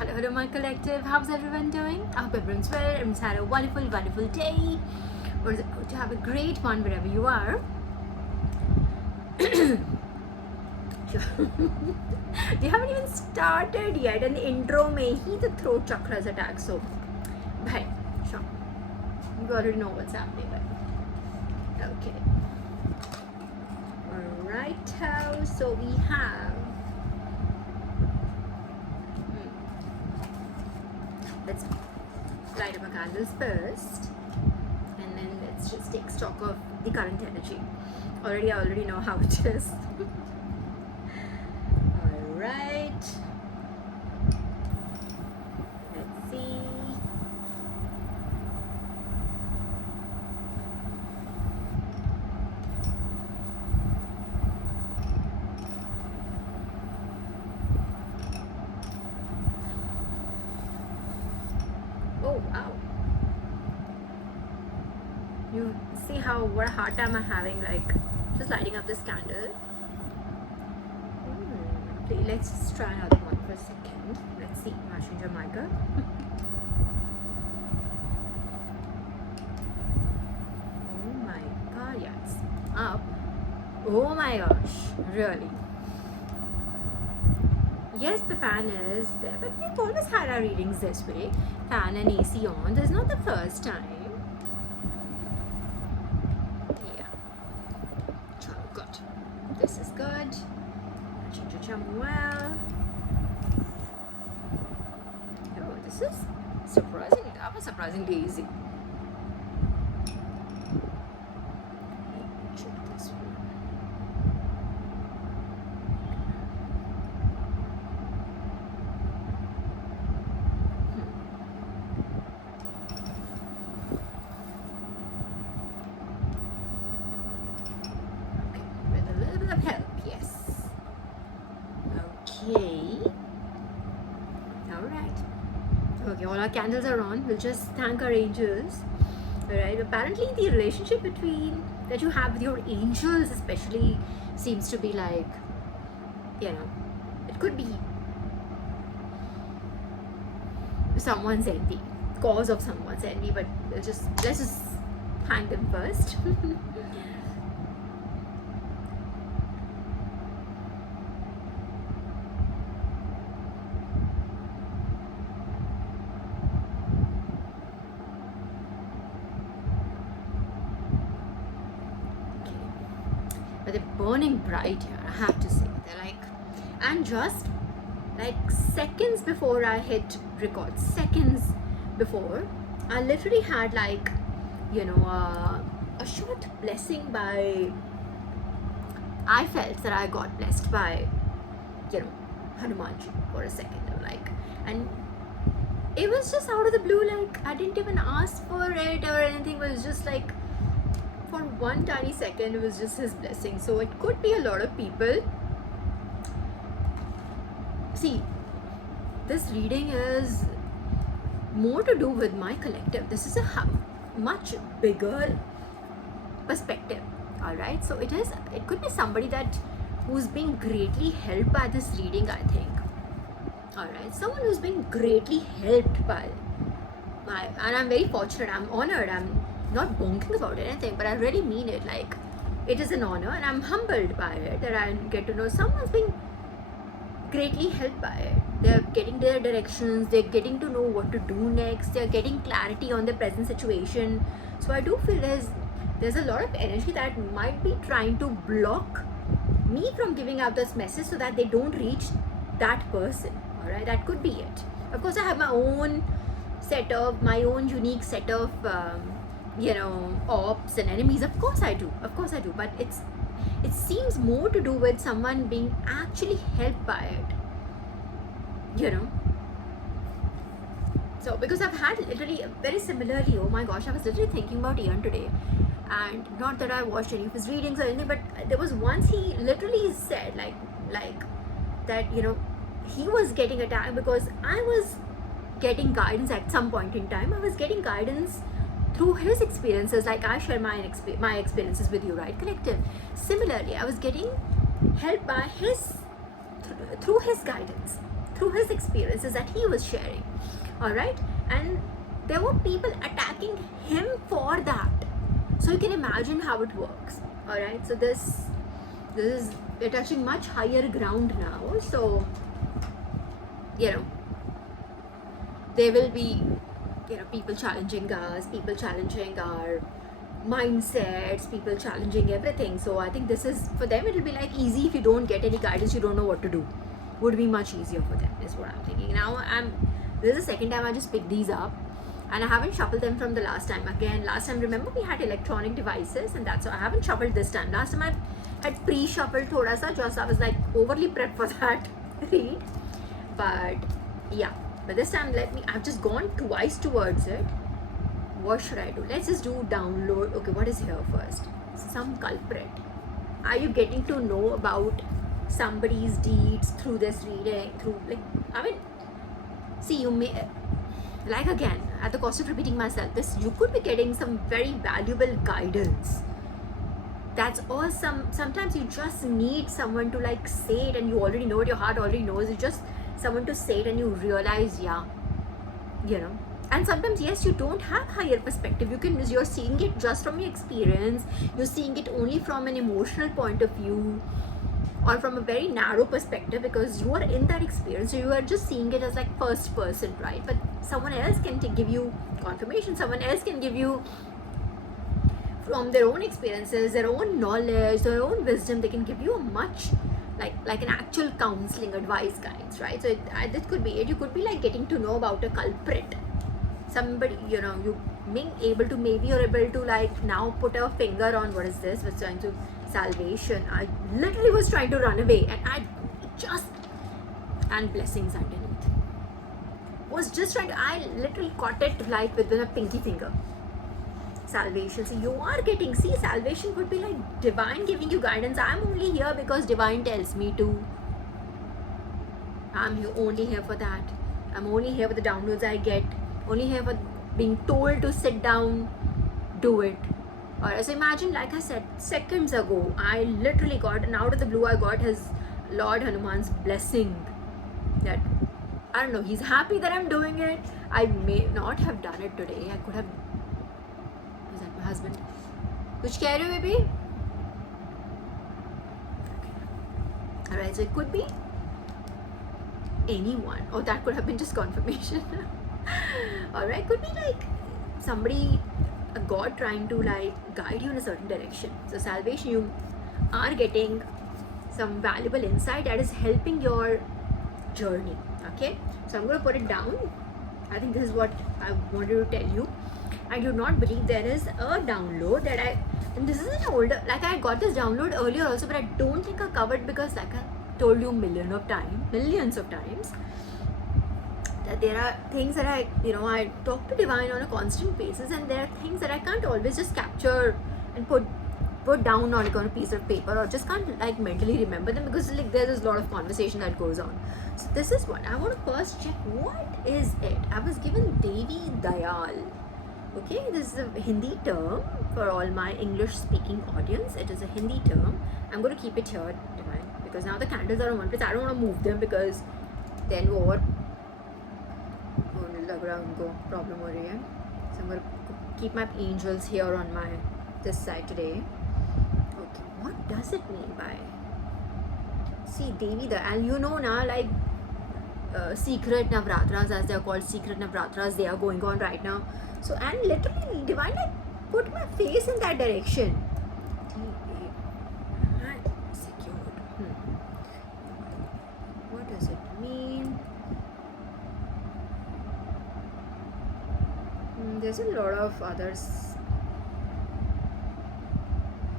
Hello, my collective. How's everyone doing? I hope everyone's well. Everyone's had a wonderful, wonderful day, or is about to have a great one wherever you are. We haven't even started yet, and the intro में ही the throat chakras attack. So, bhai, sure, you already know what's happening, right? Okay. All right. So we have. Let's light up our candles first, and then let's just take stock of the current energy. I already know how it is. All right. Let's see. Oh wow. You see what a hard time I'm having, like just lighting up this candle. Let's just try another one for a second. Let's see. Matching Jamaica. Oh my god, yes. Up. Oh my gosh, really. Yes, the fan is there, but we've always had our readings this way. Fan and AC on. This is not the first time. Yeah. Chalo, good. This is good. Ginger well. Oh, this is surprisingly. That was surprisingly easy. Check this one. Okay, all our candles are on. We'll just thank our angels. Alright, apparently the relationship that you have with your angels especially seems to be like, it could be someone's envy, cause of someone's envy, but let's just thank them first. But they're burning bright here, I have to say. They're like, and just like seconds before I hit record, I literally had like, a short blessing by, I felt that I got blessed by, Hanumanji for a second. And it was just out of the blue, like I didn't even ask for it or anything. It was just like, for one tiny second, it was just his blessing. So it could be a lot of people. See, this reading is more to do with my collective. This is a much bigger perspective. All right, so it could be somebody who's being greatly helped by this reading, I think. All right, someone who's being greatly helped by and I'm very fortunate, I'm honored, I'm not bonking about anything, but I really mean it. Like, it is an honor, and I'm humbled by it that I get to know someone's being greatly helped by it. They're getting their directions, they're getting to know what to do next, they're getting clarity on their present situation. So I do feel there's a lot of energy that might be trying to block me from giving out this message so that they don't reach that person. All right, that could be it. Of course, I have my own setup, my own unique set of ops and enemies. Of course I do, but it seems more to do with someone being actually helped by it, so because I've had literally very similarly, oh my gosh, I was literally thinking about Ian today, and not that I watched any of his readings or anything, but there was once he literally said like that he was getting attacked because I was getting guidance at some point in time. I was getting guidance through his experiences, like I share my experiences with you, right, collective? Similarly, I was getting help by through his guidance, through his experiences that he was sharing. All right, and there were people attacking him for that. So you can imagine how it works. All right, so this is, we're touching much higher ground now. So you know, there will be, you know, people challenging us, people challenging our mindsets, people challenging everything. So I think this is, for them, it will be like easy. If you don't get any guidance, you don't know what to do, would be much easier for them, is what I'm thinking. Now this is the second time I just picked these up, and I haven't shuffled them from the last time. Again, last time, remember, we had electronic devices, and that's why I haven't shuffled this time. Last time I had pre-shuffled thoda sa, just I was like overly prepped for that read. But yeah, but this time I've just gone twice towards it. What should I do? Let's just do download. Okay, what is here first? Some culprit. Are you getting to know about somebody's deeds through this reading? Through, like, I mean, see, you may, like, again, at the cost of repeating myself, this, you could be getting some very valuable guidance. That's awesome. Sometimes you just need someone to like say it, and you already know it, your heart already knows. It's just someone to say it, and you realize, yeah, you know. And sometimes, yes, you don't have higher perspective. You're seeing it just from your experience. You're seeing it only from an emotional point of view, or from a very narrow perspective, because you are in that experience. So you are just seeing it as like first person, right? But someone else can give you confirmation. Someone else can give you, from their own experiences, their own knowledge, their own wisdom, they can give you a much like an actual counseling advice guides, right? So this could be it. You could be like getting to know about a culprit, somebody, you know, you being able to, maybe you're able to like now put a finger on what is this, what's trying to salvation. I literally was trying to run away, and blessings underneath, was just trying to, I literally caught it like with a pinky finger. Salvation. So you are getting, see, salvation could be like divine giving you guidance. I'm only here because divine tells me to. I'm only here for that. I'm only here for the downloads I get. Only here for being told to sit down, do it. Or so imagine, like I said, seconds ago, I literally got, and out of the blue, I got his Lord Hanuman's blessing. That, I don't know, he's happy that I'm doing it. I may not have done it today. I could have. Is that my husband? Kuch keh rahe ho, baby? Alright, so it could be anyone. Oh, that could have been just confirmation. Alright, could be like somebody, a God trying to like guide you in a certain direction. So salvation, you are getting some valuable insight that is helping your journey. Okay, so I'm going to put it down. I think this is what I wanted to tell you. I do not believe there is a download that and this is an older, like I got this download earlier also, but I don't think I covered, because like I told you millions of times, that there are things that I talk to divine on a constant basis, and there are things that I can't always just capture and put down on a piece of paper, or just can't like mentally remember them, because like there is a lot of conversation that goes on. So this is what I want to first check. What is it? I was given Devi Dayal. Okay, this is a Hindi term for all my English speaking audience. It is a Hindi term. I'm going to keep it here, divine, because now the candles are on one place. I don't want to move them, because then problem ho rahi hai. So I'm going to keep my angels here on this side today. Okay, what does it mean by, see, Devi Dayal, and you know now, like secret Navratras, as they are called, secret Navratras, they are going on right now. So, and literally divine like put my face in that direction. Secured. What does it mean? There's a lot of others.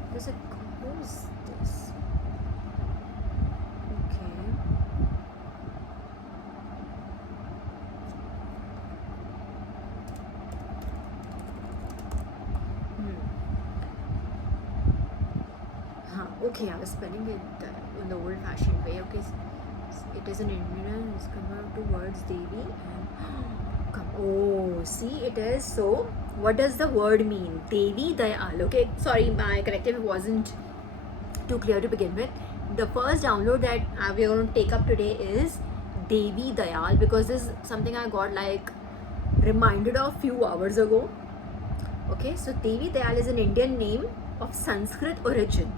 There's a, who's this? Okay, I was spelling it in the old-fashioned way. Okay, it is an Indian. It's come out to words Devi and come. Oh, see, it is. So, what does the word mean? Devi Dayal. Okay, sorry, my corrective wasn't too clear to begin with. The first download that we are going to take up today is Devi Dayal, because this is something I got like reminded of few hours ago. Okay, so Devi Dayal is an Indian name of Sanskrit origin.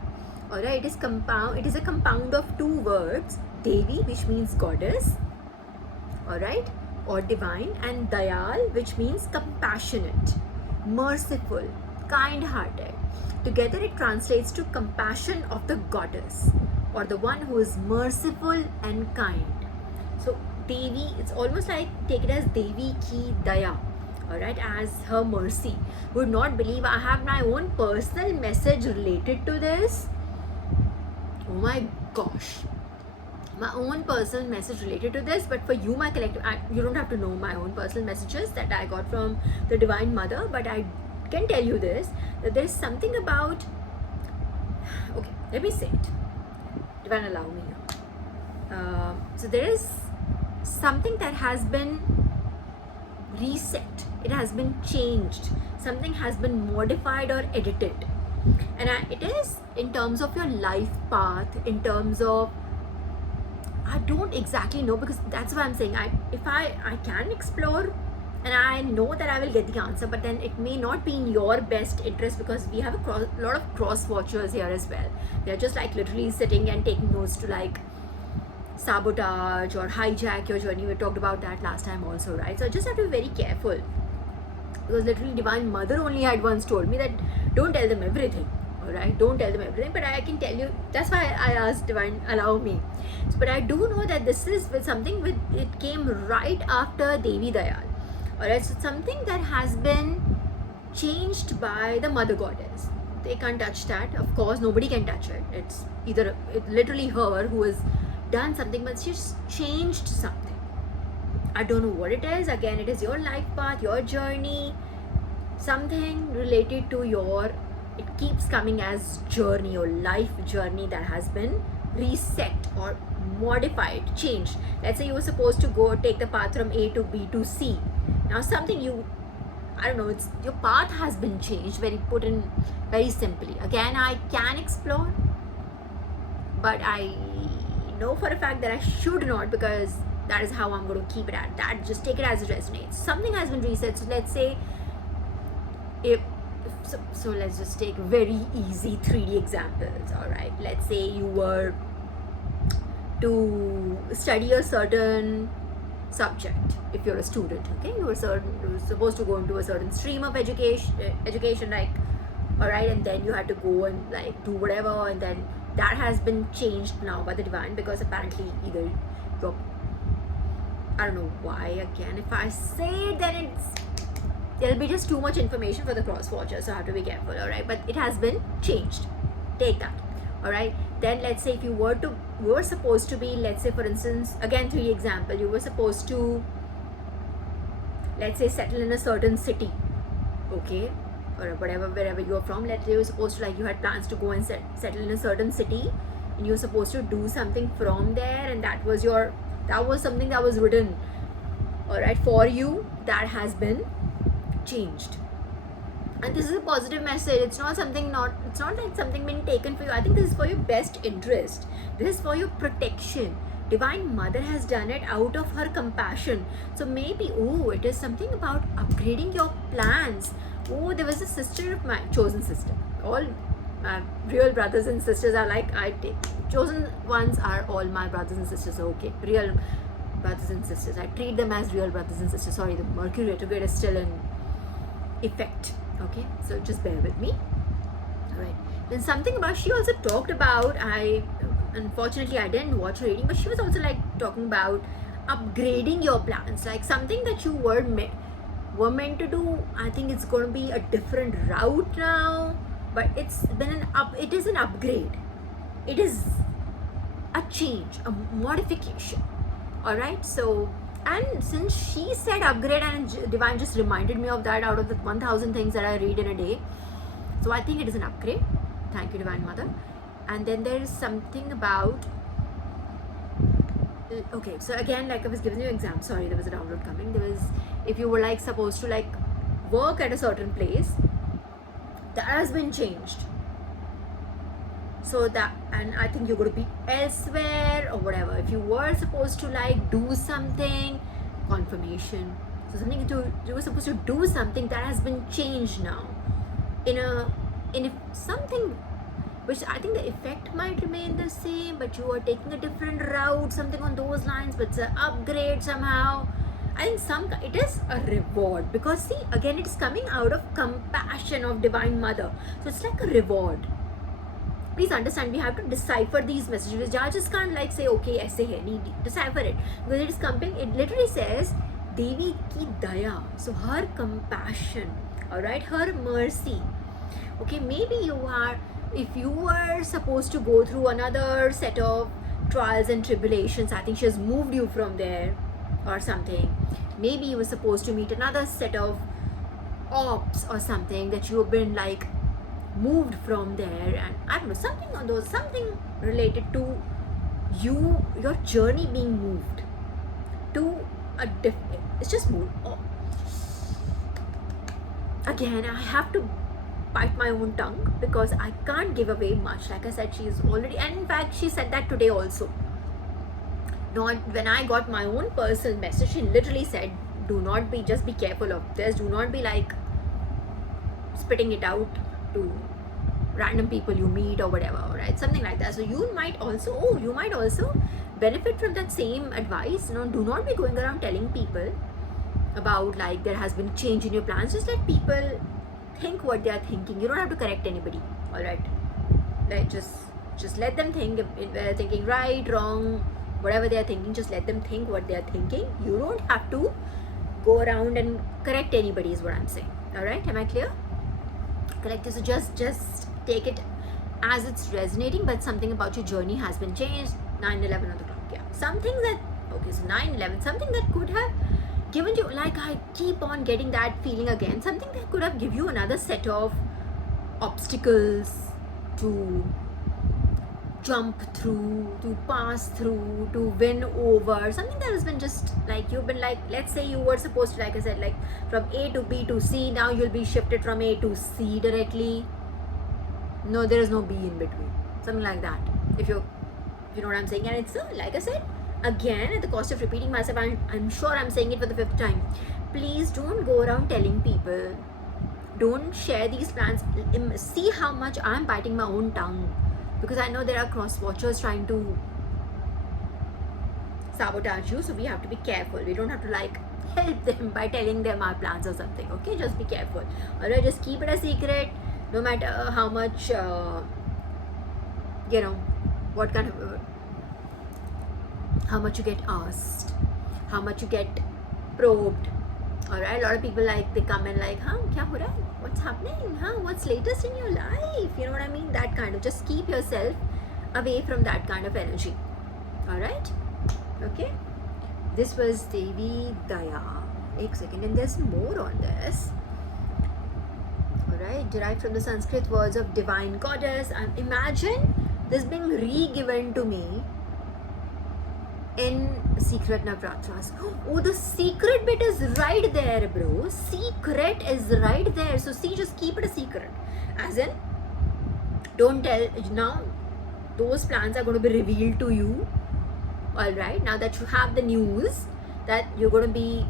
Alright, it is a compound of two words, Devi, which means goddess, alright, or divine, and Dayal, which means compassionate, merciful, kind-hearted. Together it translates to compassion of the goddess, or the one who is merciful and kind. So Devi, it's almost like take it as Devi ki Daya, alright, as her mercy. Would not believe I have my own personal message related to this. Oh my gosh, my own personal message related to this. But for you, my collective, you don't have to know my own personal messages that I got from the Divine Mother, but I can tell you this, that there's something about, okay, let me say it, Divine, allow me here. So there is something that has been reset, it has been changed, something has been modified or edited, and it is in terms of your life path, in terms of, I don't exactly know, because that's why I'm saying if I can explore, and I know that I will get the answer, but then it may not be in your best interest, because we have a lot of cross watchers here as well. They're just like literally sitting and taking notes to like sabotage or hijack your journey. We talked about that last time also, right? So I just have to be very careful, because literally Divine Mother only had once told me that don't tell them everything, alright, don't tell them everything, but I can tell you, that's why I asked Divine, allow me. So, but I do know that this is with something with, it came right after Devi Dayal, alright, so something that has been changed by the Mother Goddess. They can't touch that, of course, nobody can touch it. It's either literally her who has done something, but she's changed something. I don't know what it is. Again, it is your life path, your journey, something related to your, it keeps coming as journey or life journey that has been reset or modified, changed. Let's say you were supposed to go take the path from A to B to C. Now something you, I don't know, it's your path has been changed, put in very simply. Again, I can explore, but I know for a fact that I should not, because that is how I'm going to keep it at that. Just take it as it resonates. Something has been reset. So let's say so let's just take very easy 3D examples. All right, let's say you were to study a certain subject. If you're a student, okay, you were supposed to go into a certain stream of education, like, all right, and then you had to go and like do whatever, and then that has been changed now by the Divine, because apparently either you're, I don't know why, again, if I say it, then there'll be just too much information for the cross watchers, so I have to be careful, alright, but it has been changed. Take that, alright. Then let's say if you were supposed to be, let's say for instance, again 3 example, you were supposed to, let's say, settle in a certain city, okay, or whatever, wherever you're from. Let's say you were supposed to, like, you had plans to go and settle in a certain city, and you were supposed to do something from there, and that was something that was written, all right, for you, that has been changed. And this is a positive message. It's not like something being taken for you. I think this is for your best interest. This is for your protection. Divine Mother has done it out of her compassion. So maybe, it is something about upgrading your plans. There was a sister of mine, chosen sister. All my real brothers and sisters are like, chosen ones are all my brothers and sisters. Okay, real brothers and sisters. I treat them as real brothers and sisters. Sorry, the Mercury retrograde is still in effect. Okay, so just bear with me. All right. Then something about, she also talked about, unfortunately I didn't watch her reading, but she was also like talking about upgrading your plans, like something that you were meant to do. I think it's going to be a different route now, but it is an upgrade. It is a change, a modification. All right. So, and since she said upgrade, and Divine just reminded me of that out of the 1000 things that I read in a day, so I think it is an upgrade. Thank you, Divine Mother. And then there is something about, okay, so again, like I was giving you an example, sorry, there was a download coming. There was, if you were like supposed to like work at a certain place, that has been changed. So that, and I think you're going to be elsewhere or whatever. If you were supposed to like do something, confirmation. So something you were supposed to do something that has been changed now in something which I think the effect might remain the same, but you are taking a different route, something on those lines, but it's an upgrade somehow. I think it is a reward, because see, again, it's coming out of compassion of Divine Mother. So it's like a reward. Please understand, we have to decipher these messages. I just can't like say, okay, aise hai, need decipher it, because it is coming. It literally says Devi ki daya, so her compassion, all right, her mercy. Okay, maybe if you were supposed to go through another set of trials and tribulations, I think she has moved you from there or something. Maybe you were supposed to meet another set of ops or something, that you have been like moved from there, and I don't know, something related to your journey being moved to a different, it's just moved. Again, I have to bite my own tongue because I can't give away much. Like I said, she is already, and in fact she said that today also. Not when I got my own personal message, she literally said, just be careful of this, do not be like spitting it out to random people you meet or whatever, right? Something like that. So you might also benefit from that same advice. Do not be going around telling people about like there has been change in your plans. Just let people think what they are thinking. You don't have to correct anybody, all right? Like just let them think. If they're thinking right, wrong, whatever they are thinking, just let them think what they are thinking. You don't have to go around and correct anybody, is what I'm saying. All right, am I clear? Correct. So just take it as it's resonating, but something about your journey has been changed. 9/11 on the clock. Yeah, something that, okay, so 9/11, something that could have given you, like I keep on getting that feeling again, something that could have given you another set of obstacles to jump through, to pass through, to win over, something that has been just like, you've been like, let's say you were supposed to, like I said, like from A to B to C, now you'll be shifted from A to C directly. No, there is no B in between, something like that, if you know what I'm saying. And it's like I said, again, at the cost of repeating myself, I'm sure I'm saying it for the 5th time, please don't go around telling people, don't share these plans. See how much I'm biting my own tongue, because I know there are cross watchers trying to sabotage you, so we have to be careful. We don't have to like help them by telling them our plans or something. Okay, just be careful. Alright, just keep it a secret, no matter how much what kind of how much you get asked, how much you get probed. Alright, a lot of people like, they come and like, kya ho raha hai? What's happening? What's latest in your life? You know what I mean? That kind of, just keep yourself away from that kind of energy. Alright? Okay? This was Devi Daya. Ek second, and there's more on this. Alright, derived from the Sanskrit words of divine goddess. And imagine this being re-given to me in Secret Navratras. Oh, the secret bit is right there, bro. Secret is right there. So see, just keep it a secret. As in, don't tell. Now, those plans are going to be revealed to you. Alright, now that you have the news that you're going to be,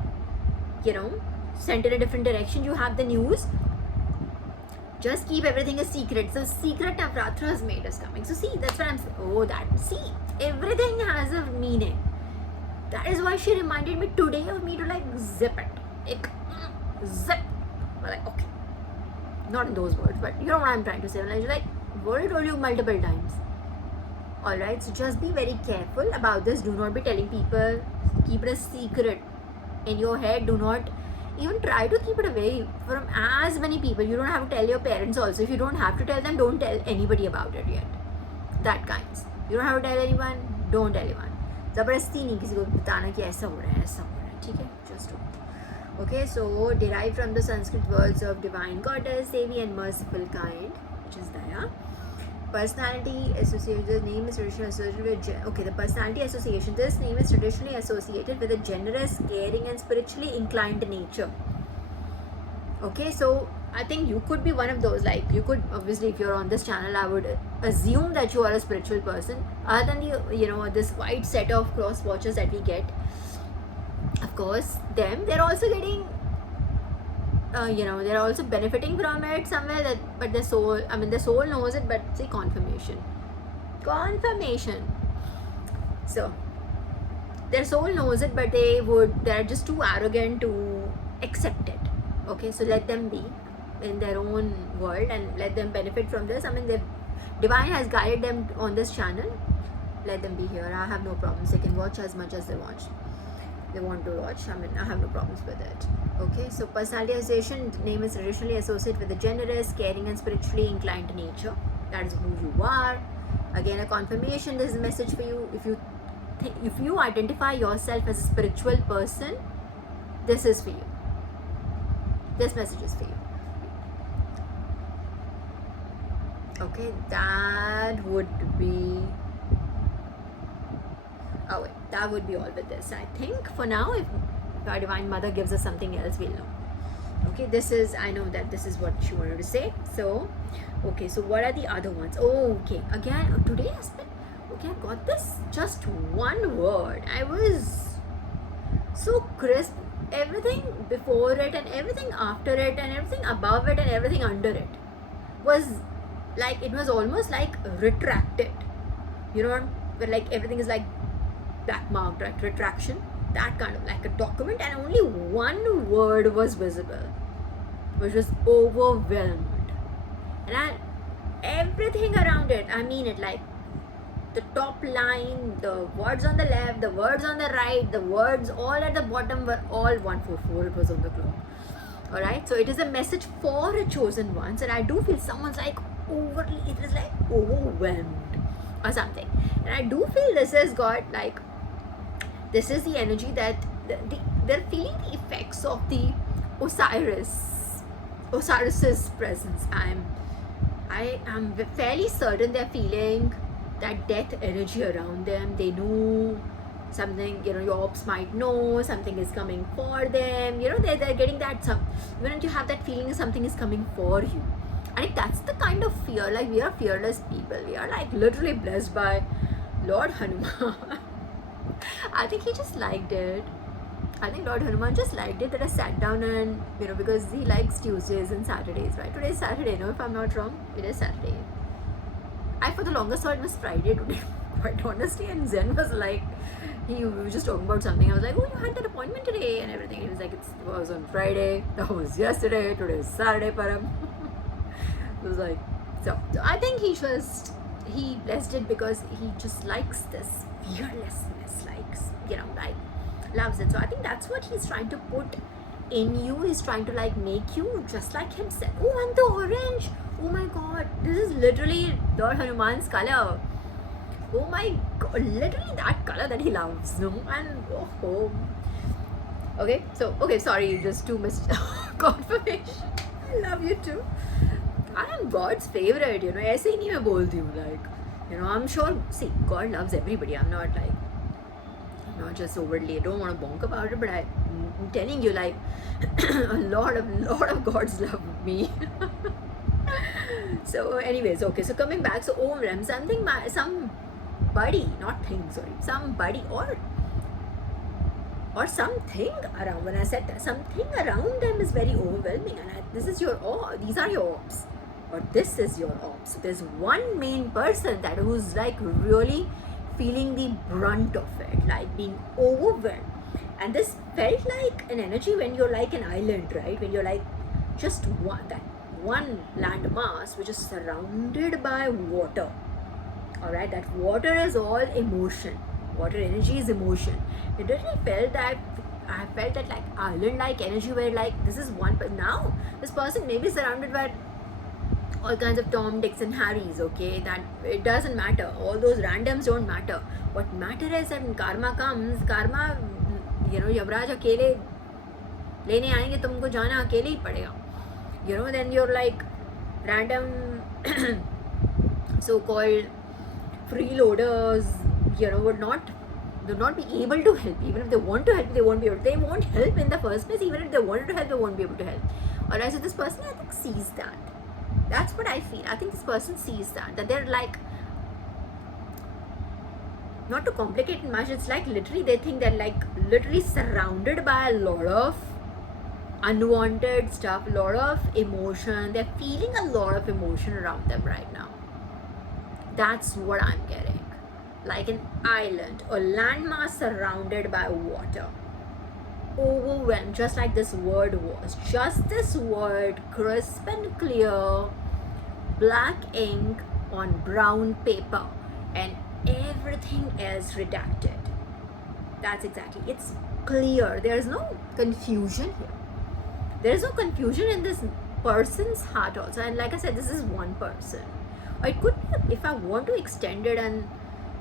sent in a different direction, you have the news. Just keep everything a secret. So Secret Navratras made us coming. So see, that's what I'm saying. Oh, see, everything has a meaning. That is why she reminded me today of me to like zip it. Zip. I'm like, okay. Not in those words, but you know what I'm trying to say. Like, what I told you multiple times. Alright, so just be very careful about this. Do not be telling people. Keep it a secret in your head. Do not even try to keep it away from as many people. You don't have to tell your parents also. If you don't have to tell them, don't tell anybody about it yet. That kinds. You don't have to tell anyone, don't tell anyone. ज़बरदस्ती नहीं किसी को बताना कि ऐसा हो रहा है, ठीक है? Just don't. Okay, so derived from the Sanskrit words of divine goddess, Devi and merciful kind, which is Daya. Personality associated, the name is traditionally associated with, the personality association, this name is traditionally associated with a generous, caring and spiritually inclined nature. Okay, so I think you could be one of those. Like, you could, obviously, if you're on this channel, I would assume that you are a spiritual person. Other than this wide set of cross watchers that we get, of course, they're also getting, they're also benefiting from it somewhere. That, but their soul knows it. But see, confirmation. So their soul knows it, but they're just too arrogant to accept it. Okay, so let them be in their own world and let them benefit from this. I mean, the divine has guided them on this channel. Let them be here. I have no problems. They can watch as much as they want to watch. I mean, I have no problems with it. Okay, so personalization name is traditionally associated with a generous, caring, and spiritually inclined nature. That is who you are. Again, a confirmation. This is a message for you. If you identify yourself as a spiritual person, this is for you. This message is for you. Okay, that would be all with this. I think for now, if our Divine Mother gives us something else, we'll know. Okay, I know that this is what she wanted to say. So, okay, so what are the other ones? Oh, okay, again, today has been, okay, I got this just one word. I was so crisp. Everything before it and everything after it and everything above it and everything under it was like, it was almost like retracted. You know, where like everything is like black marked, right? Retraction, that kind of like a document, and only one word was visible, which was overwhelmed. And everything around it, I mean it, like the top line, the words on the left, the words on the right, the words all at the bottom were all 144. It was on the clock. Alright, so it is a message for a chosen ones, and I do feel someone's like overly, it is like overwhelmed or something. And I do feel this has got like, this is the energy that they're feeling the effects of the Osiris's presence. I am fairly certain they're feeling that death energy around them. They know something, your ops might know something is coming for them. They're getting that, when you have that feeling something is coming for you. And that's the kind of fear, like we are fearless people. We are like literally blessed by Lord Hanuman. I think he just liked it. I think Lord Hanuman just liked it that I sat down and, because he likes Tuesdays and Saturdays, right? Today is Saturday, no, if I'm not wrong. It is Saturday. I, for the longest, thought it was Friday today, quite honestly. And Zen was like, we were just talking about something. I was like, oh, you had that appointment today and everything. He was like, it was on Friday. That was yesterday. Today is Saturday, Param. It was like, so I think he blessed it because he just likes this fearlessness, like loves it. So I think that's what he's trying to put in you. He's trying to like make you just like himself. Oh, and the orange. Oh my God, this is literally Lord Hanuman's color. Oh my God, literally that color that he loves. No, and oh. Okay, so sorry, just too much confirmation. I love you too. I am God's favorite. ऐसे ही नहीं मैं बोलती हूँ, like, I'm sure. See, God loves everybody. I'm not just overly. I don't want to bonk about it, but I'm telling you, like, a lot of gods love me. So, anyways, okay. So coming back, so Om Ram, somebody, not thing, sorry, somebody or something around. When I said that, something around them is very overwhelming, and these are your ops, or this is your ops. So there's one main person who's like really feeling the brunt of it, like being overwhelmed. And this felt like an energy when you're like an island, right? When you're like just one land mass which is surrounded by water. Alright, that water is all emotion. Water energy is emotion. It really felt that, I felt that like island-like energy where like this is one, but now this person may be surrounded by all kinds of Tom, Dicks and Harrys, okay? That it doesn't matter. All those randoms don't matter. What matters is that when karma comes, Yavraj अकेले लेने आएंगे, तुमको जाना अकेले ही पड़ेगा. Then you're like random so-called freeloaders, would not they'll not be able to help. Even if they want to help, they won't be able. They won't help in the first place. Even if they wanted to help, they won't be able to help. Alright, so this person, I think, sees that. That's what I feel. I think this person sees that they're like, not to complicate it much, it's like literally they think they're like literally surrounded by a lot of unwanted stuff, a lot of emotion. They're feeling a lot of emotion around them right now. That's what I'm getting. Like an island or landmass surrounded by water. Overwhelmed, just like this word was. Just this word, crisp and clear, black ink on brown paper, and everything else redacted. That's exactly. It's clear. There's no confusion here. There's no confusion in this person's heart also. And like I said, this is one person. Or it could be, if I want to extend it, and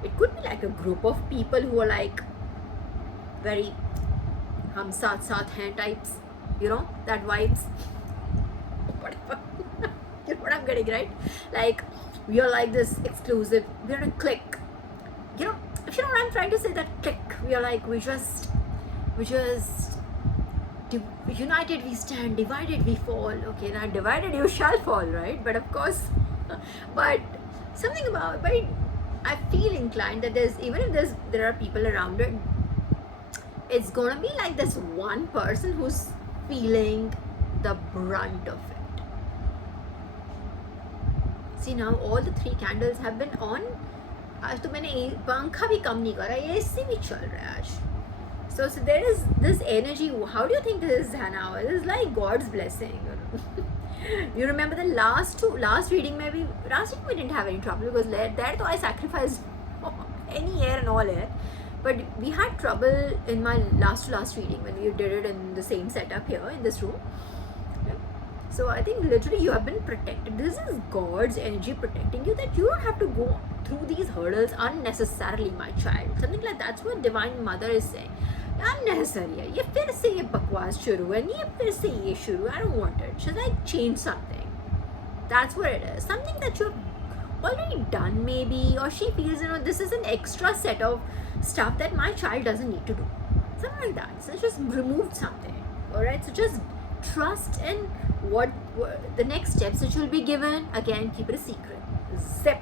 it could be like a group of people who are like very hum saath saath hain types, you know, that vibes. Whatever. You know what I'm getting, right? Like, we are like this exclusive, we're in a clique. You know, if you know what I'm trying to say, that clique. We are like, we just united we stand, divided we fall. Okay, now divided you shall fall, right? But of course, but something about, but I feel inclined that there's, even if there are people around it, it's gonna be like this one person who's feeling the brunt of it. See, now all the 3 candles have been on. आज तो मैंने पंखा भी कम नहीं करा, AC भी चल रहा है आज. So there is this energy. How do you think this is, Hannah? It is like God's blessing. You remember the last reading, maybe last reading we didn't have any trouble, because there though I sacrificed any air and all air, but we had trouble in my last reading when we did it in the same setup here in this room. Yeah. So I think literally you have been protected. This is God's energy protecting you, that you don't have to go through these hurdles unnecessarily, my child. Something like that's what Divine Mother is saying. Unnecessary है ये, फिर से ये बकवास शुरू है, ये फिर से ये शुरू. I don't want it. She's like, change something. That's what it is. Something that you've already done maybe, or she feels, you know, this is an extra set of stuff that my child doesn't need to do. Something like that. So just removed something. Alright, so just trust in what the next steps that you'll be given. Again, keep it a secret. Zip.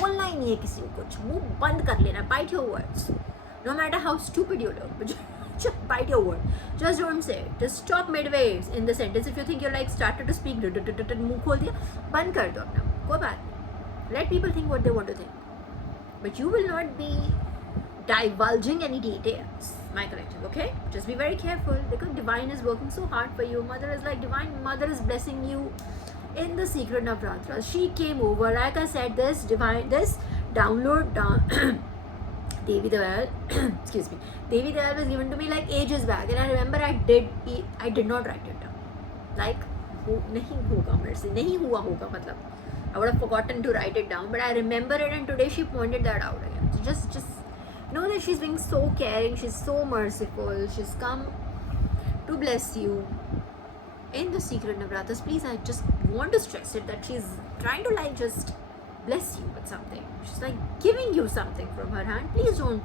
बोलना ही नहीं है किसी को कुछ. मुंह बंद कर लेना. Bite your words. No matter how stupid you look, but just bite your word. Just don't say it. Just stop midway in the sentence. If you think you're like started to speak, मुंह खोल दिया, बंद कर दो अपना. कोई बात नहीं. Let people think what they want to think. But you will not be divulging any details, my collective, okay? Just be very careful, because Divine is working so hard for you. Mother is like, Divine Mother is blessing you in the secret Navratras. She came over, like I said, this download Devi Dayal excuse me, Devi Dayal was given to me like ages back, and I remember I did not write it down. Like, नहीं होगा मेरे से, नहीं हुआ होगा, मतलब I would have forgotten to write it down, but I remember it, and today she pointed that out again. So just know that she's being so caring, she's so merciful, she's come to bless you in the secret Navratras. Please, I just want to stress it, that she's trying to like just bless you with something. She's like giving you something from her hand. Please don't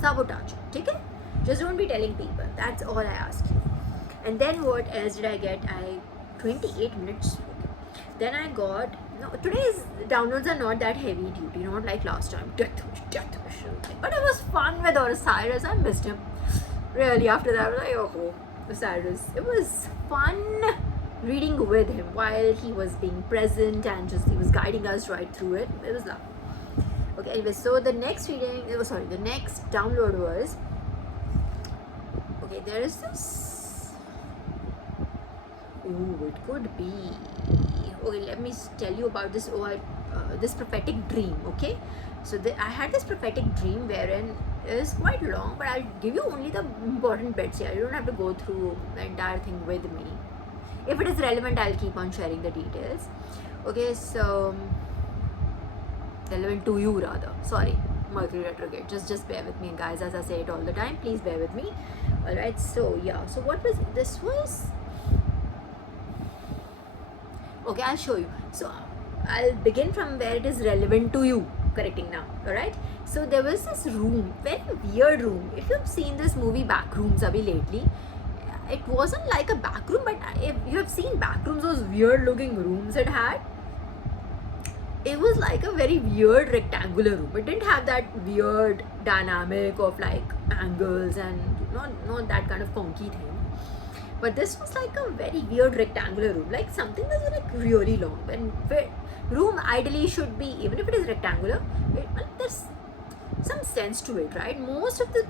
sabotage it, okay? Just don't be telling people. That's all I ask you. And then what else did I get? 28 minutes. Then I got, no, today's downloads are not that heavy duty, not like last time. Death wish. But it was fun with Osiris. I missed him. Really, after that, I was like, oh, Osiris. It was fun reading with him while he was being present, and just he was guiding us right through it. It was lovely. Okay, anyway, so the next reading, the next download was, okay, there is this, it could be, okay, let me tell you about this, this prophetic dream, okay? So I had this prophetic dream wherein it is quite long, but I'll give you only the important bits here. You don't have to go through the entire thing with me. If it is relevant, I'll keep on sharing the details. Okay, so relevant to you rather. Sorry, Mercury retrograde. Just bear with me, guys. As I say it all the time, please bear with me. All right. So yeah. So what was this? Was okay. I'll show you. So I'll begin from where it is relevant to you, correcting now, alright? So there was this room, very weird room. If you've seen this movie Backrooms abhi lately, it wasn't like a back room, but if you have seen Backrooms, those weird looking rooms it had, it was like a very weird rectangular room. It didn't have that weird dynamic of like angles and not that kind of conky thing. But this was like a very weird rectangular room, like something that's like really long. And room ideally should be, even if it is rectangular, there's some sense to it, right? Most of the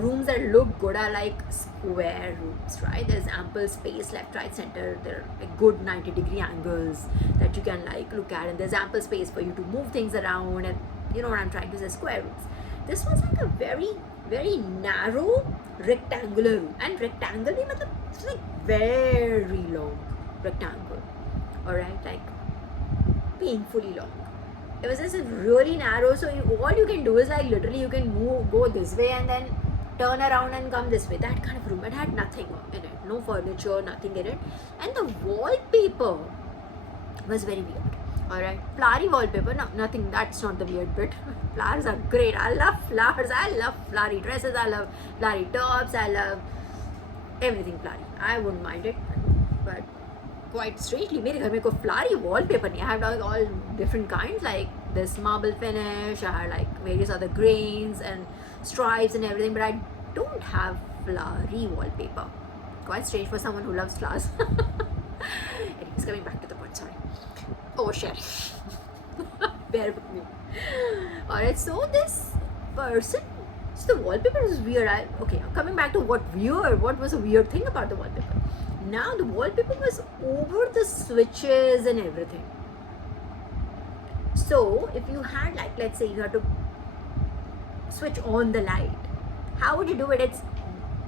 rooms that look good are like square rooms, right? There's ample space left, right, center. There are like good 90-degree angles that you can like look at, and there's ample space for you to move things around, and you know what I'm trying to say, square rooms. This was like a very, very narrow rectangular room, and rectangle bhi matlab it's like very long rectangle, alright, like painfully long. It was just really narrow, so all you can do is like literally you can go this way and then turn around and come this way. That kind of room. It had nothing in it, no furniture, nothing in it, and the wallpaper was very weird. Alright, flowery wallpaper. No, nothing. That's not the weird bit. Flowers are great. I love flowers. I love flowery dresses. I love flowery tops. I love everything flowery. I wouldn't mind it, but quite strangely, मेरे घर में कोई flowery wallpaper नहीं. I had all different kinds, like this marble finish. I had like various other grains and stripes and everything, but I don't have flowery wallpaper. Quite strange for someone who loves flowers. Anyways, coming back to the point. Sorry. Oversharing. Bear with me. Alright, so this person, so the wallpaper was weird. Okay, coming back to what was a weird thing about the wallpaper. Now the wallpaper was over the switches and everything. So if you had like, let's say you had to switch on the light, how would you do it? It's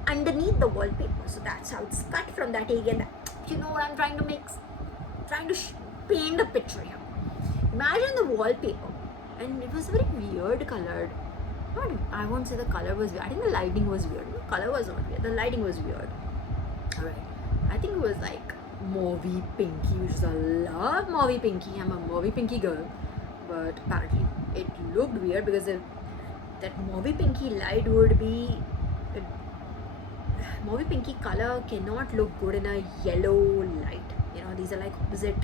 underneath the wallpaper. So that's how it's cut from that area. You know what I'm trying to make? Trying to paint a picture here. Imagine the wallpaper, and it was very weird colored. I won't say the color was weird. I think the lighting was weird. The color was not weird. The lighting was weird. Alright. I think it was like mauvey pinky, which is I love mauvey pinky. I'm a mauvey pinky girl. But apparently it looked weird because that mauvey pinky light would be... Mauvey pinky color cannot look good in a yellow light. You know, these are like opposite.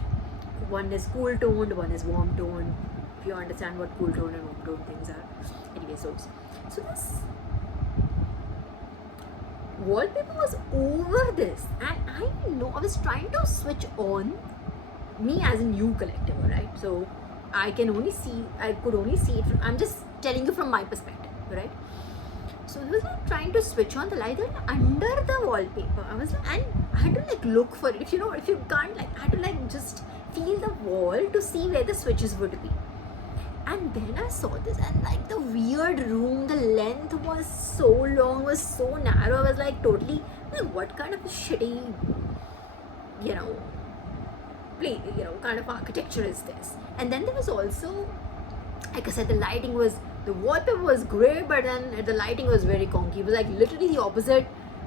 One is cool toned, one is warm toned. If you understand what cool toned and warm toned things are. Anyway, so this wallpaper was over this, and I was trying to switch on, me as in you collective, right? So I could only see it from, I'm just telling you from my perspective, right? So I was like trying to switch on the light under the wallpaper. I was like, and I had to like look for it. If you can't, like, I had to like just feel the wall to see where the switches would be. And then I saw this, and like the weird room, the length was so long, was so narrow. I was like totally like, what kind of shitty, kind of architecture is this? And then there was also, like I said, the wallpaper was great, but then the lighting was very conky. It was like literally the opposite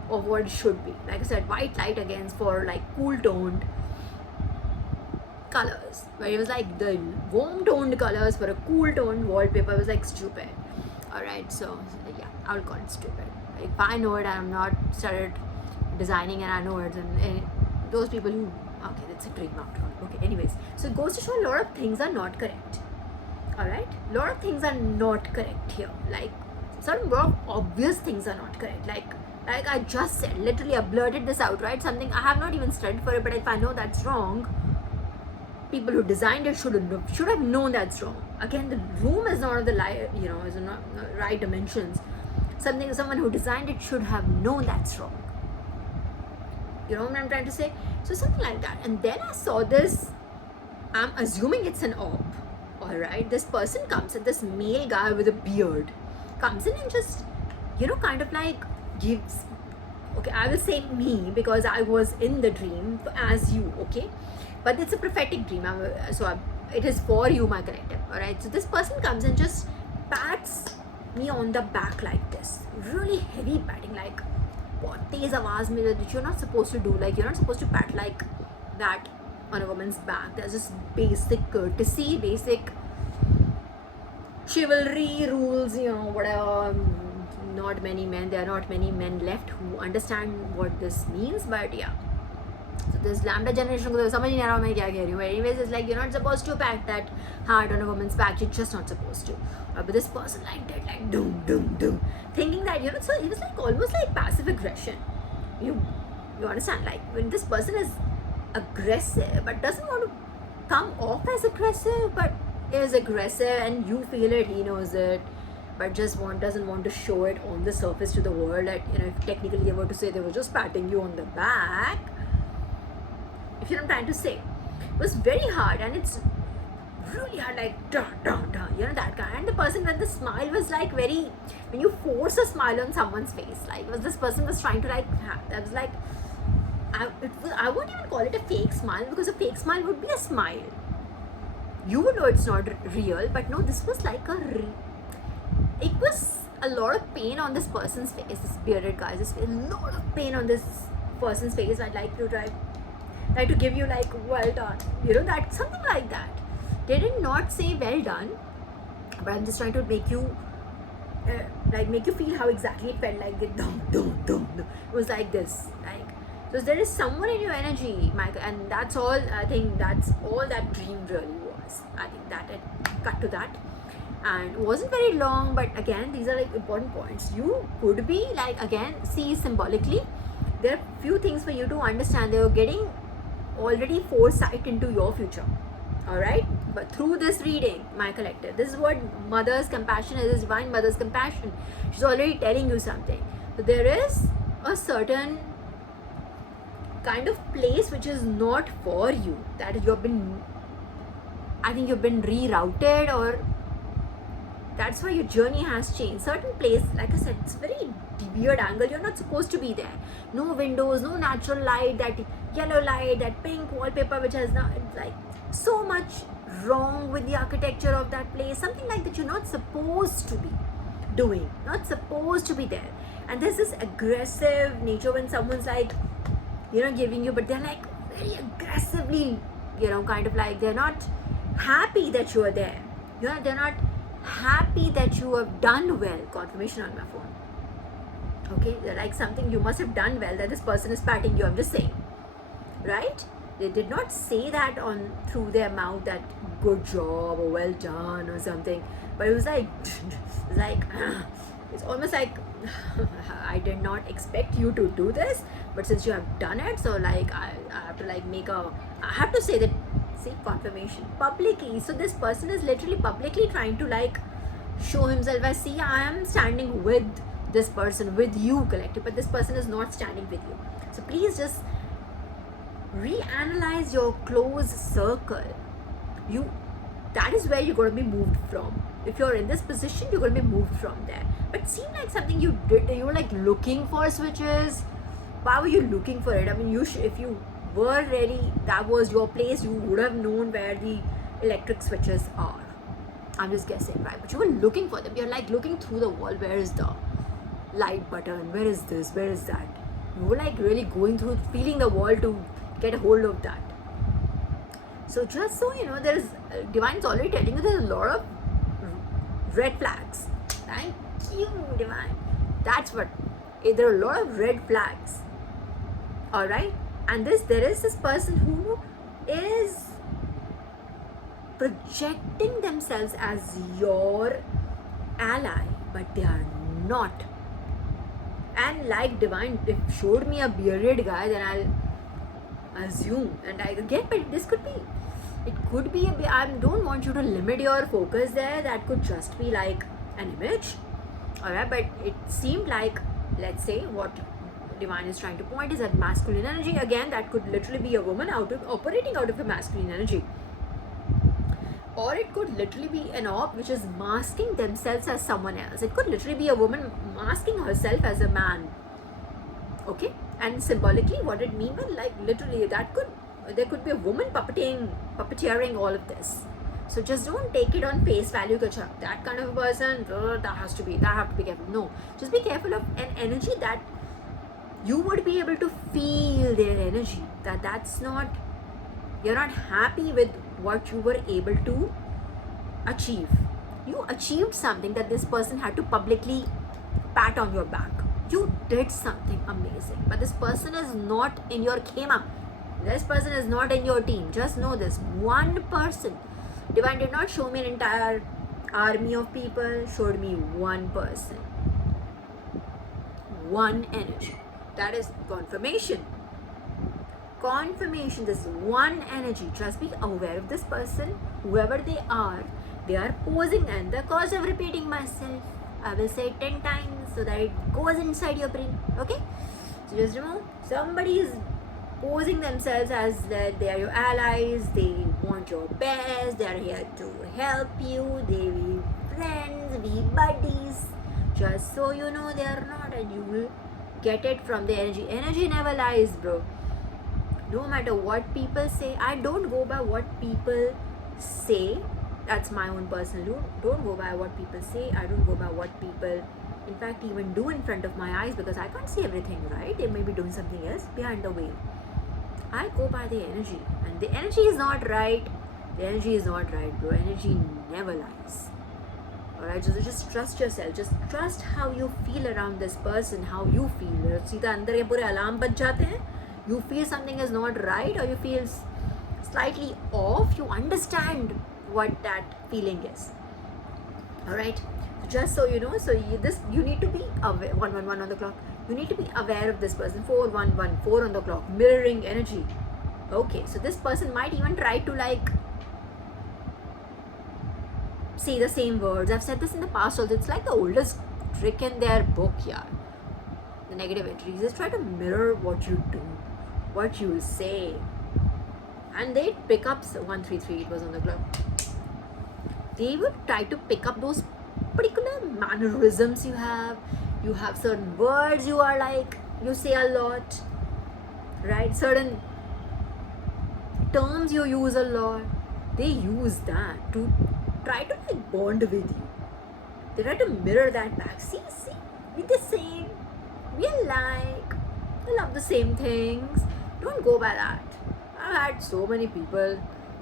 of what it should be. Like I said, white light against for like cool toned colors, where it was like the warm toned colors for a cool toned wallpaper was like stupid. Alright, so yeah, I would call it stupid. Like, if I know it and I'm not started designing and I know it, and those people who, okay, that's a dream after all. Okay, anyways, so it goes to show a lot of things are not correct. Alright, a lot of things are not correct here. Like certain more obvious things are not correct. Like I just said, literally I blurted this out, right? Something I have not even studied for it, but if I know that's wrong, people who designed it should have known that's wrong. Again, the room is not of the is not right dimensions. Someone who designed it should have known that's wrong. You know what I'm trying to say? So something like that. And then I saw this. I'm assuming it's an orb. Alright, this person comes in, this male guy with a beard comes in and just, kind of like gives, okay, I will say me because I was in the dream as you, okay, but it's a prophetic dream, it is for you, my collective. Alright, so this person comes and just pats me on the back like this, really heavy patting, like what तेज आवाज में that you're not supposed to do, like you're not supposed to pat like that on a woman's back. There's just basic courtesy, basic chivalry rules, you know, whatever. Not many men, there are not many men left who understand what this means, but yeah. So this lambda generation को तो समझ नहीं आ रहा मैं क्या कह रही हूँ. Anyways, it's like you're not supposed to pack that heart on a woman's back. You're just not supposed to. But this person like did like doom doom doom, thinking that, you know. So it was like almost like passive aggression. You understand, like when this person is aggressive but doesn't want to come off as aggressive, but is aggressive and you feel it, he knows it, but just doesn't want to show it on the surface to the world. That, you know, if technically they were to say they were just patting you on the back, if you know what I'm trying to say, it was very hard, and it's really hard, like da da da, you know, that kind. And the person with the smile was like very, when you force a smile on someone's face, like this person was trying to like that was like, I won't even call it a fake smile, because a fake smile would be a smile. You would know it's not real, but no, this was like it was a lot of pain on this person's face, this bearded guy's face, a lot of pain on this person's face. I'd like to try to give you like, well done, you know, that something like that. They did not say well done, but I'm just trying to make you make you feel how exactly it felt like. It was like this, like. So there is someone in your energy, Michael, and that's all. I think that's all that dream really was. I think that it cut to that, and it wasn't very long. But again, these are like important points. You could be like, again, see symbolically, there are few things for you to understand. They were getting already foresight into your future. All right, but through this reading, my collective, this is what mother's compassion is. This divine mother's compassion. She's already telling you something. So there is a certain kind of place which is not for you, that you've been, I think you've been rerouted, or that's why your journey has changed. Certain place, like I said, it's very weird angle. You're not supposed to be there. No windows, no natural light, that yellow light, that pink wallpaper, which has now, it's like so much wrong with the architecture of that place. Something like that you're not supposed to be doing, not supposed to be there. And there's this aggressive nature when someone's like, you know, giving you, but they're like very aggressively, you know, kind of like they're not happy that you are there. You know, they're not happy that you have done well. Confirmation on my phone. Okay, they're like something you must have done well, that this person is patting you. I'm just saying, right? They did not say that on through their mouth, that good job or well done or something, but it was like it's almost like I did not expect you to do this, but since you have done it, so like I have to like I have to say that, see, confirmation publicly. So this person is literally publicly trying to like show himself as, see, I am standing with this person, with you collective, but this person is not standing with you. So please just reanalyze your close circle. That is where you're going to be moved from. If you're in this position, you're going to be moved from there. But it seemed like something you did, you were like looking for switches. Why were you looking for it? I mean, if you were ready, that was your place, you would have known where the electric switches are. I'm just guessing, right? But you were looking for them. You're like looking through the wall. Where is the light button? Where is this? Where is that? You were like really going through, feeling the wall to get a hold of that. So just so you know, there's Divine's already telling you there's a lot of red flags. Thank you, Divine. That's what, there are a lot of red flags. All right, and there is this person who is projecting themselves as your ally, but they are not. And like Divine, if showed me a bearded guy, then I'll assume, and I get, but this could be, it could be I don't want you to limit your focus there. That could just be like an image. Alright, but it seemed like, let's say, what Divine is trying to point is that masculine energy. Again, that could literally be a woman operating out of a masculine energy. Or it could literally be an orb which is masking themselves as someone else. It could literally be a woman masking herself as a man. Okay? And symbolically, what it means, like literally, there could be a woman puppeteering all of this. So just don't take it on face value. That kind of a person, that have to be careful. No, just be careful of an energy that you would be able to feel their energy. That's not, you're not happy with what you were able to achieve. You achieved something that this person had to publicly pat on your back. You did something amazing, but this person is not in your khema. This person is not in your team. Just know this. One person. Divine did not show me an entire army of people, showed me one person. One energy. That is confirmation. Confirmation, this one energy. Just be aware of this person, whoever they are posing, and the cause of repeating myself, I will say 10 times so that it goes inside your brain. Okay? So just remember, somebody is posing themselves as that they are your allies, they want your best, they are here to help you, they be friends, be buddies. Just so you know they are not, and you will get it from the energy. Energy never lies, bro. No matter what people say, I don't go by what people say. That's my own personal rule. Don't go by what people say. I don't go by what people, in fact, even do in front of my eyes, because I can't see everything, right? They may be doing something else behind the veil. I go by the energy, and the energy is not right. The energy is not right, bro. Energy never lies. Alright, so just trust yourself. Just trust how you feel around this person, how you feel. सीधा अंदर के पूरे alarm बज जाते हैं. You feel something is not right, or you feel slightly off. You understand what that feeling is. Alright, just so you know. So you need to be aware. 111 on the clock. You need to be aware of this person. 4114 on the clock. Mirroring energy. Okay, so this person might even try to say the same words. I've said this in the past also. It's like the oldest trick in their book, yeah. The negative entries is try to mirror what you do, what you say. And they pick up 133, it was on the clock. They will try to pick up those particular mannerisms you have. You have certain words you are you say a lot, right? Certain terms you use a lot. They use that to try to bond with you. They try to mirror that back. See, we're the same. We love the same things. Don't go by that. I've had so many people.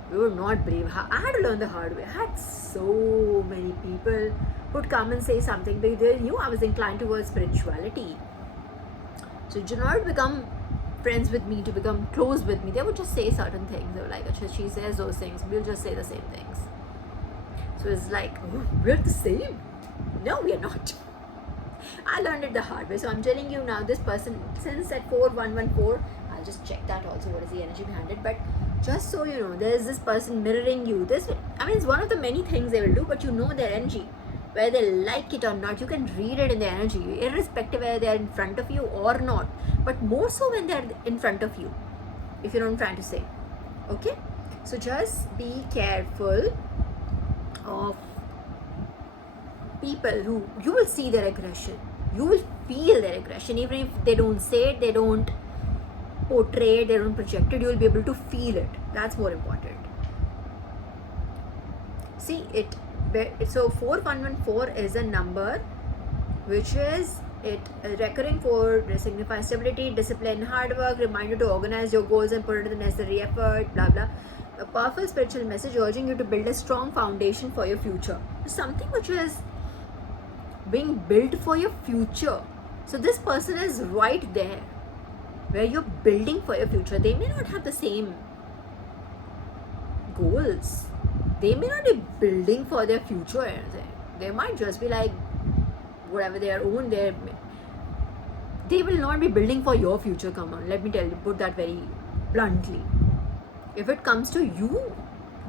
We were not brave. I had to learn the hard way. I had so many people who'd come and say something. They knew I was inclined towards spirituality. So do not become friends with me, to become close with me. They would just say certain things. They were like, she says those things. We'll just say the same things. So it's like, oh, we're the same. No, we are not. I learned it the hard way. So I'm telling you now, this person, since at 4114, I'll just check that also, what is the energy behind it. But just so you know, there's this person mirroring you. It's one of the many things they will do, but you know their energy. Whether they like it or not, you can read it in their energy, irrespective whether they're in front of you or not. But more so when they're in front of you, if you know what I'm trying to say. Okay? So just be careful of people who you will see their aggression. You will feel their aggression. Even if they don't say it, they don't portray it, they don't project it, you will be able to feel it. That's more important. See it. So 4114 is a number which is recurring for signifies stability, discipline, hard work, remind you to organize your goals and put in the necessary effort, blah blah. A powerful spiritual message urging you to build a strong foundation for your future. Something which is being built for your future. So this person is right there where you're building for your future. They may not have the same goals. They may not be building for their future or anything. They might just be like whatever their own. They will not be building for your future. Come on, let me tell you, put that very bluntly. If it comes to you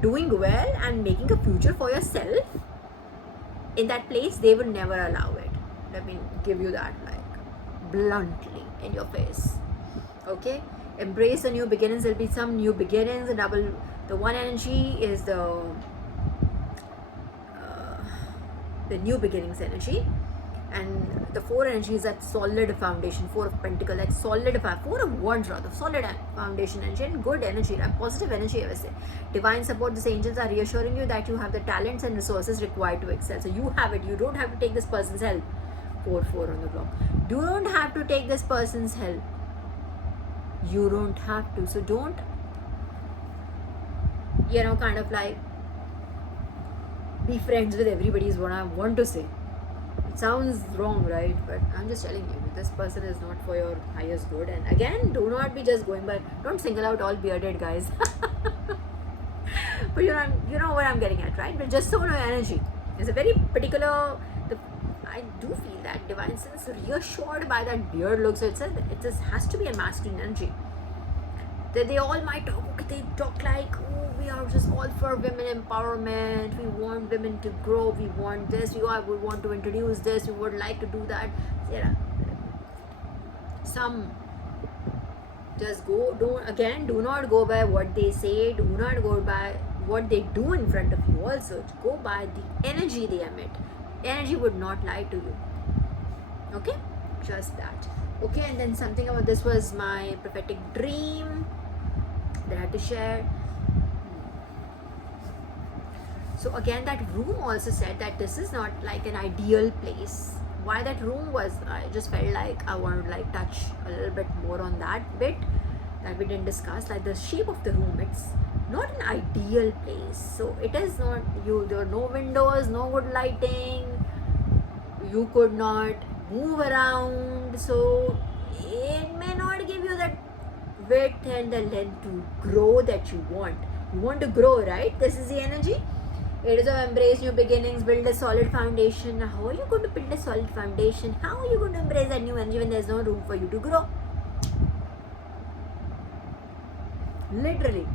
doing well and making a future for yourself, in that place, they will never allow it. Let me give you that bluntly in your face. Okay? Embrace the new beginnings. There'll be some new beginnings. The one energy is the new beginnings energy, and the 4 energy is that solid foundation. 4 of Pentacles, like solid 4 of Wands rather, solid foundation energy and good energy, right? Positive energy, I would say. Divine support. These angels are reassuring you that you have the talents and resources required to excel. So you have it. You don't have to take this person's help. 4 on the clock. You don't have to take this person's help. You don't have to. So don't, kind of be friends with everybody is what I want to say. It sounds wrong, right? But I'm just telling you, this person is not for your highest good. And again, do not be just going by, don't single out all bearded guys. But you know what I'm getting at, right? But just so no energy. It's a very particular, I do feel that divine sense reassured by that beard look. So it just has to be a masculine energy. They all might talk, okay, they talk like, oh, we are just all for women empowerment, we want women to grow, we want this, we want to introduce this, we would like to do that. Yeah. Some just do not go by what they say, do not go by what they do in front of you. Also go by the energy they emit. Energy would not lie to you. Okay, just that. Okay, and then something about this was my prophetic dream that I had to share. So again, that room also said that this is not like an ideal place. Why that room was, I just felt like I wanted to like touch a little bit more on that bit that we didn't discuss, like the shape of the room. It's not an ideal place. So it is not, there are no windows, no good lighting, you could not move around, so it may not give you that width and the length to grow that you want. You want to grow, right? This is the energy. It is of embrace new beginnings, build a solid foundation. How are you going to build a solid foundation? How are you going to embrace that new energy when there's no room for you to grow? Literally.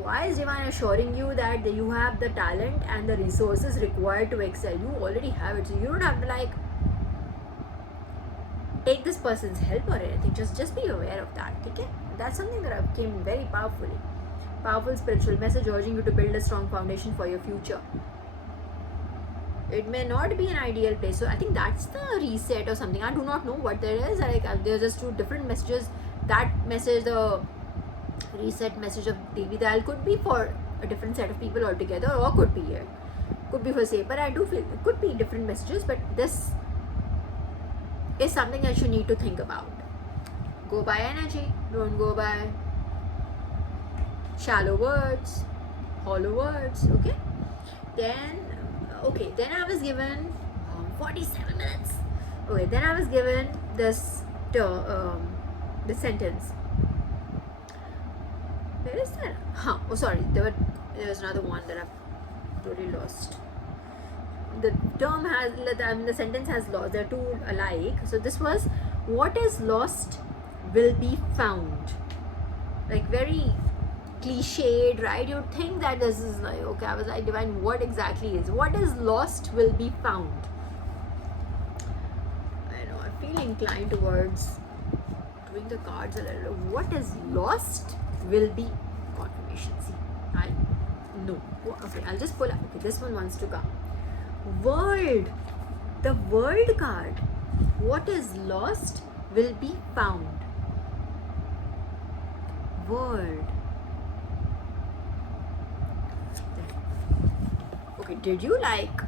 Why is divine assuring you that you have the talent and the resources required to excel? You already have it, so you don't have to like take this person's help or anything. Just be aware of that. Okay? That's something that came very powerfully. Powerful spiritual message urging you to build a strong foundation for your future. It may not be an ideal place, so I think that's the reset or something. I do not know what there is. Like there's just two different messages. That message, the reset message of Devi Dayal, could be for a different set of people altogether, or could be here, could be for say. But I do feel it could be different messages. But this is something that you need to think about. Go by energy. Don't go by shallow words, hollow words. Then I was given 47 minutes. Okay, then I was given this sentence. Where is that? Oh sorry, there was another one that I've totally lost. The term has, the sentence has lost. They're two alike. So this was, what is lost will be found. Like very cliched, right? You'd think that this is like, okay, I was like, divine, what exactly is? What is lost will be found. I know, I feel inclined towards doing the cards a little. What is lost will be confirmation. See, I know. Okay, I'll just pull up. Okay, this one wants to come. World. The world card. What is lost will be found. World. Okay, did you like?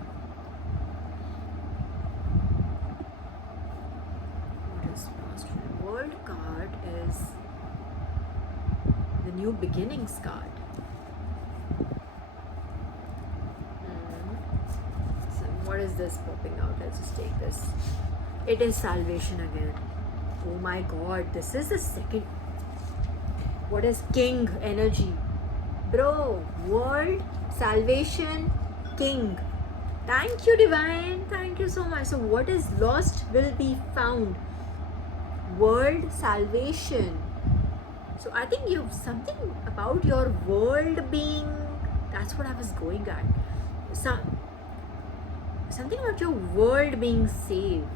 What is lost? World card is the new beginnings card. So what is this popping out? Let's just take this. It is salvation again. Oh my god, this is the second. What is king energy? Bro, world, salvation, king. Thank you, divine. Thank you so much. So what is lost will be found. World, salvation. So I think you have something about your world being, that's what I was going at. Something about your world being saved.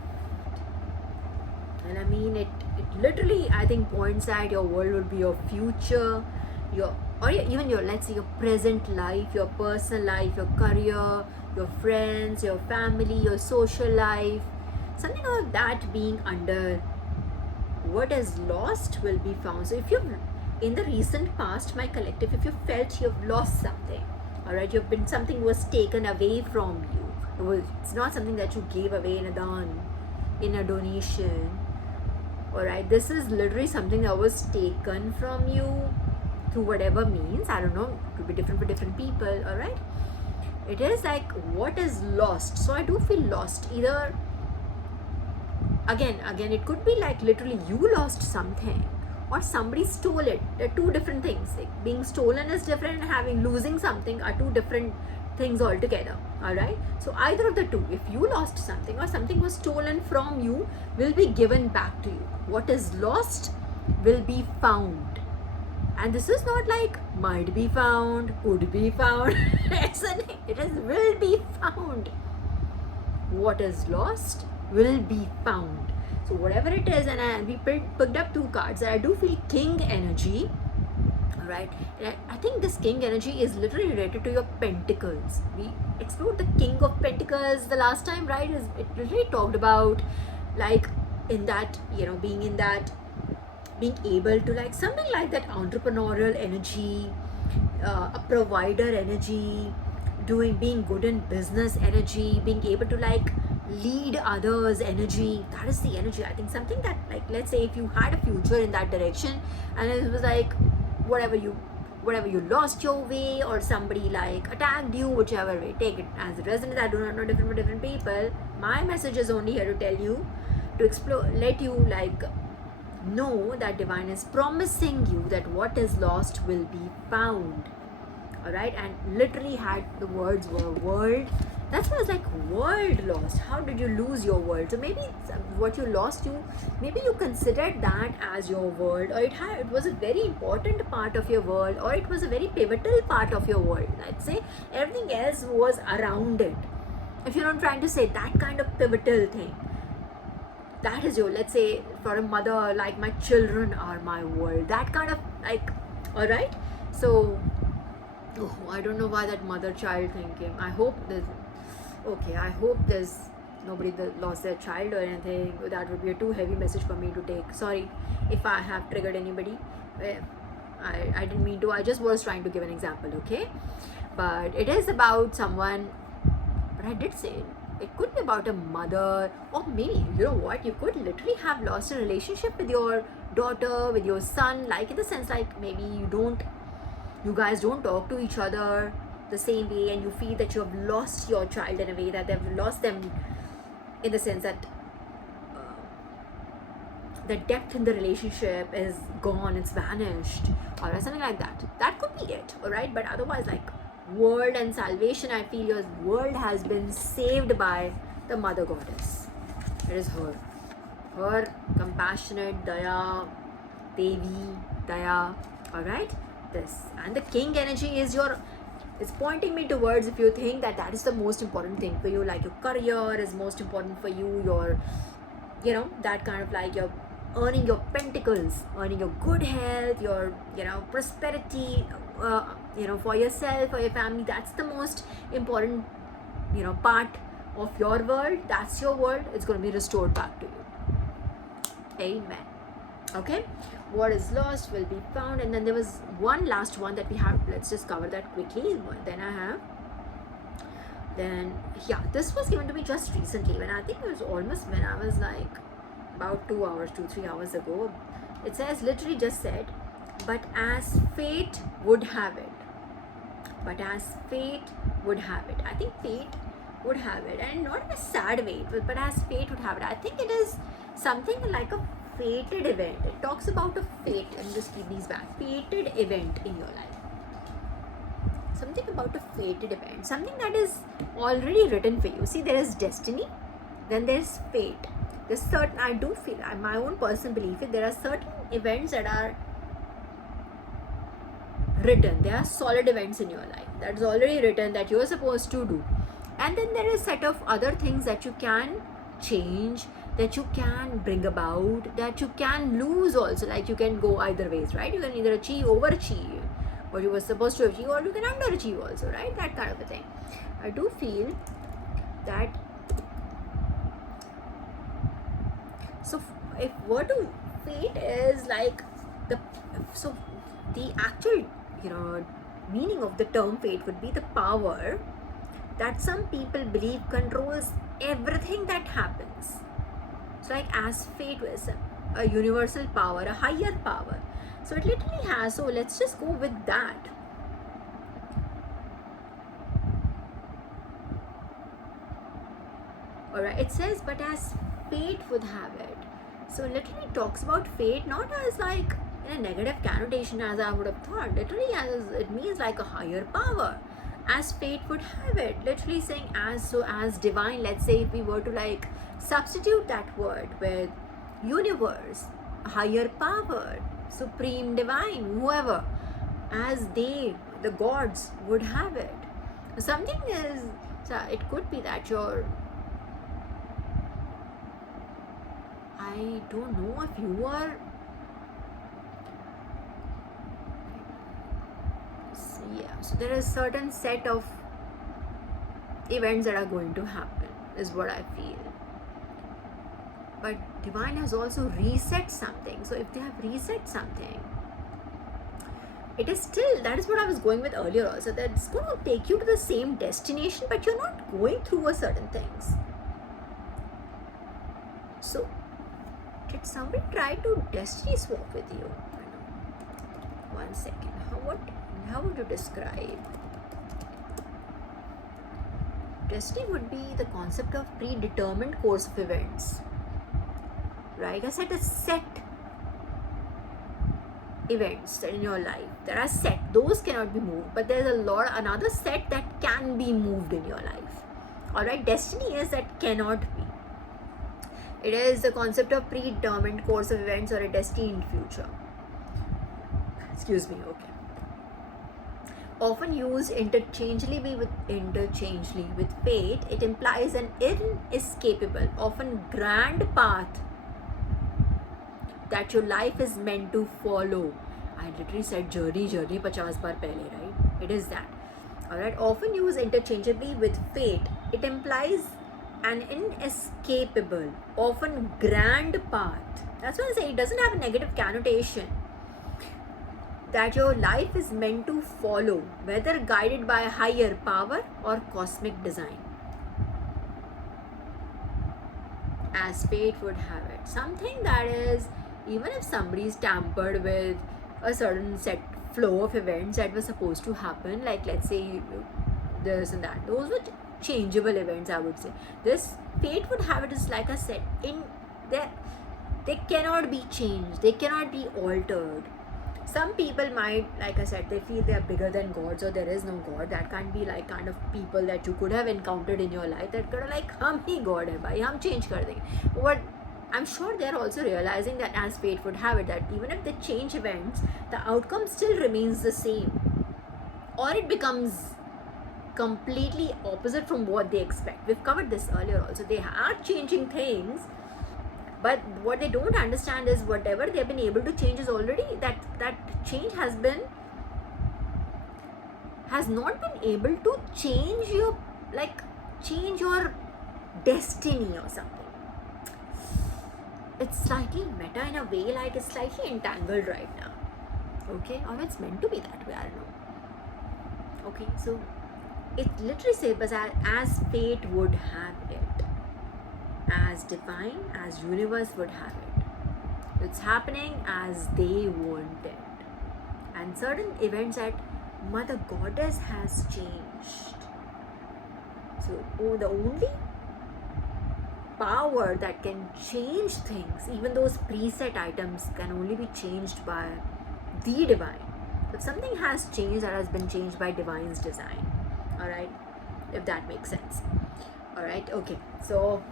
And I mean, it literally, I think, points at your world would be your future, even your, let's say, your present life, your personal life, your career, your friends, your family, your social life. Something about that being under. What is lost will be found. So if you've, in the recent past, my collective, if you felt you've lost something, alright, something was taken away from you. It's not something that you gave away in a donation. Alright, this is literally something that was taken from you through whatever means. I don't know, it could be different for different people. Alright, It is like what is lost. So I do feel lost. Either again it could be like literally you lost something or somebody stole it. They're two different things. Like being stolen is different and having losing something are two different things altogether. Alright, so either of the two, if you lost something or something was stolen from you, will be given back to you. What is lost will be found. And this is not like might be found, could be found. It is will be found. What is lost will be found. So whatever it is, and we picked up two cards. I do feel king energy. Alright, I think this king energy is literally related to your pentacles. We explored the king of pentacles the last time, right? It literally talked about like in that, being in that, being able to like something like that entrepreneurial energy, a provider energy, being good in business energy, being able to like lead others energy. That is the energy. I think something that, like, let's say if you had a future in that direction and it was like whatever you lost your way or somebody like attacked you, whichever way, take it as it resonates. I do not know different for different people. My message is only here to tell you, to explore, let you like know that divine is promising you that what is lost will be found. Alright, and literally had the words were world. That's why I was like, world lost. How did you lose your world? So maybe what you lost, maybe you considered that as your world, or it was a very important part of your world, or it was a very pivotal part of your world. Let's say everything else was around it. If you're not trying to say that kind of pivotal thing, that is your, let's say for a mother, like my children are my world, that kind of like, all right. So I don't know why that mother child thing came. I hope there's nobody that lost their child or anything. That would be a too heavy message for me to take. Sorry if I have triggered anybody. I didn't mean to. I just was trying to give an example, okay? But it is about someone, but I did say it could be about a mother, or maybe, you know what, you could literally have lost a relationship with your daughter, with your son, like in the sense like maybe you guys don't talk to each other the same way, and you feel that you have lost your child in a way, that they've lost them in the sense that the depth in the relationship is gone, it's vanished, or something like that. That could be it, alright? But otherwise, like world and salvation, I feel your world has been saved by the mother goddess. It is her compassionate Daya, Devi, Daya, alright? This and the king energy is it's pointing me towards, if you think that is the most important thing for you, like your career is most important for you, your that kind of like your earning your pentacles, earning your good health, your prosperity, for yourself, for your family. That's the most important part of your world. That's your world. It's going to be restored back to you. Amen. Okay, what is lost will be found. And then there was one last one that we have. Let's just cover that quickly. This was given to me just recently, when I think it was almost when I was like about 2-3 hours ago. It says, literally just said, but as fate would have it. But as fate would have it. I think fate would have it, and not in a sad way, but as fate would have it. I think it is something like a fated event. It talks about a fate, and just keep these back. Fated event in your life. Something about a fated event. Something that is already written for you. See, there is destiny, then there's fate. There's certain, I do feel, my own personal belief is there are certain events that are written. There are solid events in your life that is already written that you're supposed to do. And then there is a set of other things that you can change, that you can bring about, that you can lose also. Like you can go either ways, right? You can either overachieve what you were supposed to achieve, or you can underachieve also, right? That kind of a thing. I do feel that. So if what to fate is like the actual meaning of the term fate would be the power that some people believe controls everything that happens. It's like as fate was a universal power, a higher power. So it literally has. So let's just go with that. So if what to fate is like the meaning of the term fate would be the power that some people believe controls everything that happens. It's like as fate was a universal power, a higher power. So it literally has. So let's just go with that. So let's just go with that. So Alright, it says, but as fate would have it. So literally talks about fate not as like in a negative connotation as I would have thought. Literally as it means like a higher power. As fate would have it. Literally saying as divine. Let's say if we were to like substitute that word with universe, higher power, supreme divine, whoever, as they, the gods, would have it. Something is, so it could be that I don't know if you are, yeah, so there is certain set of events that are going to happen is what I feel. But divine has also reset something. So if they have reset something, it is still, that is what I was going with earlier also, that it's going to take you to the same destination, but you're not going through a certain things. So did somebody try to destiny swap with you? One second. How would you describe? Destiny would be the concept of predetermined course of events. Right? I said a set events in your life. There are set. Those cannot be moved. But there's another set that can be moved in your life. Alright? Destiny is that cannot be. It is the concept of predetermined course of events or a destined future. Excuse me, okay. Often used interchangeably with fate, it implies an inescapable, often grand path that your life is meant to follow. I literally said journey 50 baar pehle, right? It is that. Alright, often used interchangeably with fate, it implies an inescapable, often grand path. That's what I say, it doesn't have a negative connotation. That your life is meant to follow, whether guided by a higher power or cosmic design. As fate would have it. Something that is, even if somebody's tampered with a certain set flow of events that were supposed to happen, like let's say this and that, those were changeable events, I would say. This fate would have it is like a set in there. They cannot be changed, they cannot be altered. Some people might, like I said, they feel they are bigger than gods or there is no god. That can't be like kind of people that you could have encountered in your life that could have like, hum hi god hai bhai, hum change kar denge. But I'm sure they're also realizing that as fate would have it, that even if they change events, the outcome still remains the same. Or it becomes completely opposite from what they expect. We've covered this earlier also. They are changing things, but what they don't understand is whatever they've been able to change is already, that change has not been able to change your destiny or something. It's slightly meta in a way, like it's slightly entangled right now. Okay, or it's meant to be that way, I don't know. Okay, so it literally says as fate would have it, as divine, as universe would have it. It's happening as they want it. And certain events that Mother Goddess has changed. So the only power that can change things, even those preset items, can only be changed by the divine. If something has changed, that has been changed by divine's design. Alright, if that makes sense. Alright, okay, so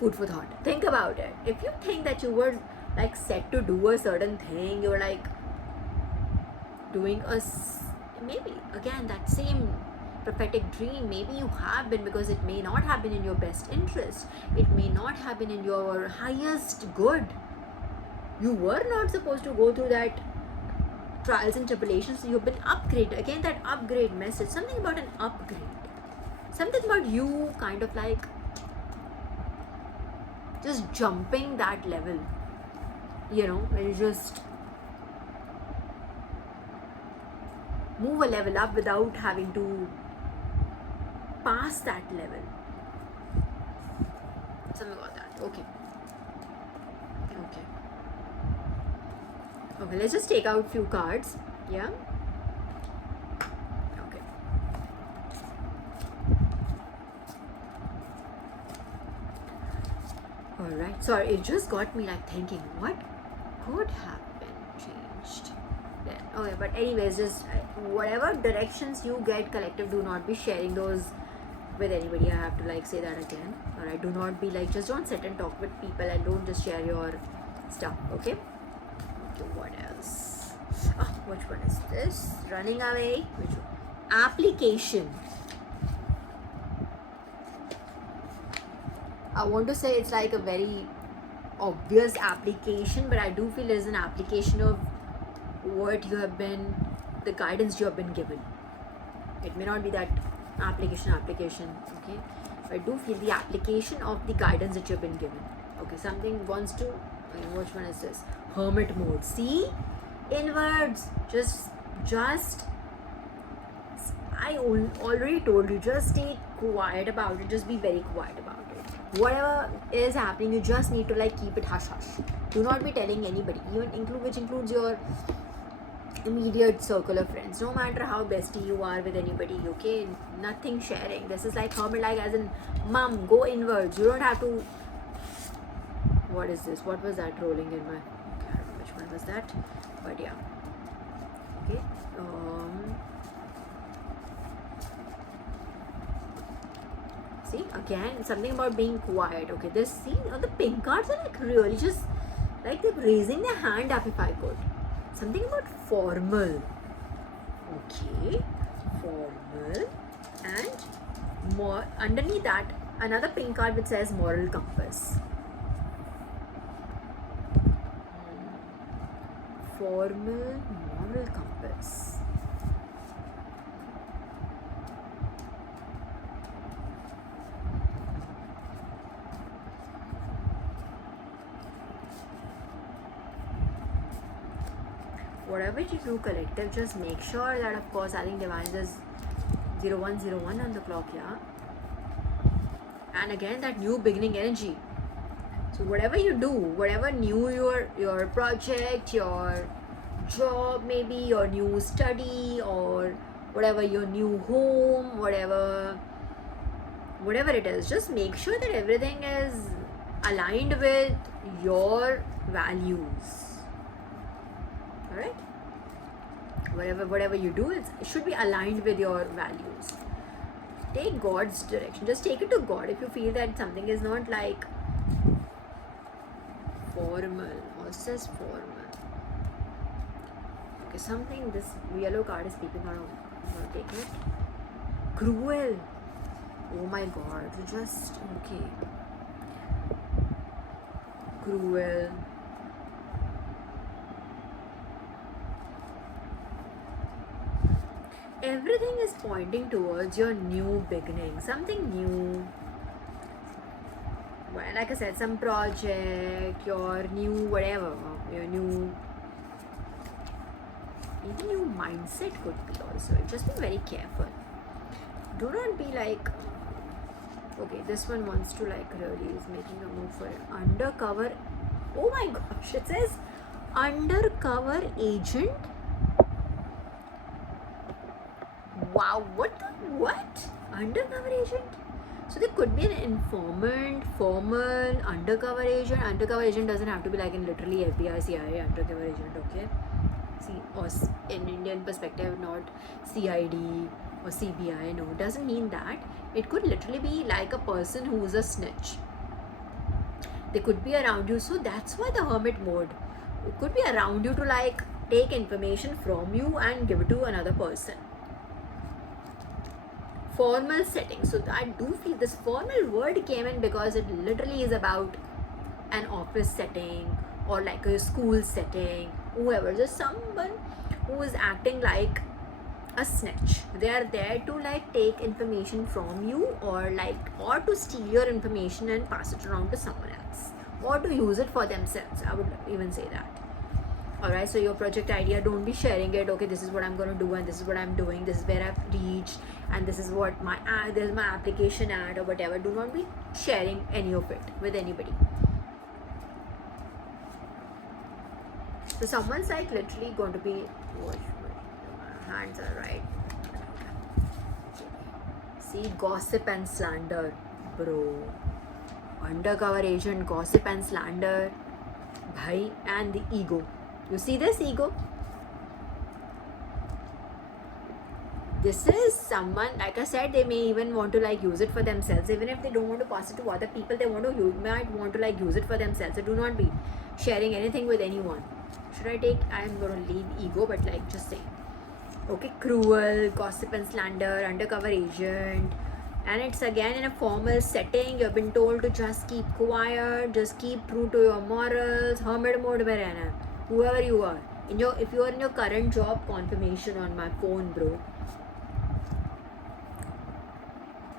food for thought. Think about it. If you think that you were like set to do a certain thing, you were like doing maybe again that same prophetic dream, maybe you have been, because it may not have been in your best interest, it may not have been in your highest good. You were not supposed to go through that trials and tribulations. You've been upgraded. Again, that upgrade message, something about an upgrade, something about you kind of like just jumping that level, you know, where you just move a level up without having to pass that level. Something about that. Okay, let's just take out few cards. Yeah. Okay. Alright, so it just got me like thinking, what could have been changed there? Okay, but anyways, just whatever directions you get, collective, do not be sharing those with anybody. I have to like say that again. Alright, do not be like, just don't sit and talk with people and don't just share your stuff, okay? Okay, what else? Which one is this? Running away. Which one? Application. I want to say it's like a very obvious application, but I do feel it is an application of what you have been, the guidance you have been given. It may not be that application, okay? But I do feel the application of the guidance that you have been given. Okay, something wants to, which one is this? Hermit mode. See? Inwards. Just I already told you, just stay quiet about it. Just be very quiet about it. Whatever is happening, you just need to like keep it hush hush. Do not be telling anybody, even which includes your immediate circle of friends. No matter how bestie you are with anybody, okay? Nothing sharing. This is like hermit, like as in mom, go inwards. You don't have to. What is this? What was that rolling in my? Okay, I don't know which one was that, but yeah. Okay. See, again, something about being quiet. Okay, this, see, the pink cards are like really just like they're raising their hand up if I could. Something about formal. Okay, formal, and more underneath that, another pink card which says moral compass. Formal, moral compass. Whatever you do, collective, just make sure that, of course, I think divine is 0101 on the clock, yeah. And again, that new beginning energy. So whatever you do, whatever new your project, your job, maybe your new study, or whatever your new home, whatever it is, just make sure that everything is aligned with your values. Alright? Whatever you do, it should be aligned with your values. Take God's direction. Just take it to God if you feel that something is not like formal. What says formal? Okay, something, this yellow card is speaking around. I'm gonna take it. Cruel. Oh my God. Just, okay. Cruel. Everything is pointing towards your new beginning, something new. Well, like I said, some project, your new whatever, your new, even new mindset could be also. Just be very careful. Do not be like, okay, this one wants to like really is making a move for it. Undercover. Oh my gosh, it says undercover agent. Wow, what? Undercover agent? So there could be an informant, formal, undercover agent. Undercover agent doesn't have to be like in literally FBI, CIA, undercover agent, okay? See, or in Indian perspective, not CID or CBI, no, it doesn't mean that. It could literally be like a person who's a snitch. They could be around you, so that's why the hermit mode. It could be around you to like take information from you and give it to another person. Formal setting. So I do feel this formal word came in because it literally is about an office setting or like a school setting, whoever, just someone who is acting like a snitch. They are there to like take information from you or to steal your information and pass it around to someone else or to use it for themselves. I would even say that. Alright, so your project idea, don't be sharing it. Okay, this is what I'm going to do and this is what I'm doing, this is where I've reached and this is what my this is my application ad or whatever. Do not be sharing any of it with anybody. So someone's like literally going to be, my hands are right. See, gossip and slander, bro. undercover agent, gossip and slander, bhai, and the ego. You see this ego? This is someone, like I said, they may even want to like use it for themselves. Even if they don't want to pass it to other people, they might want to like use it for themselves. So do not be sharing anything with anyone. Should I take? I'm gonna leave ego, but like just say. Okay, cruel, gossip and slander, undercover agent, and it's again in a formal setting. You've been told to just keep quiet, just keep true to your morals. Hermit mode mein rehna, whoever you are. If you are in your current job, confirmation on my phone, bro.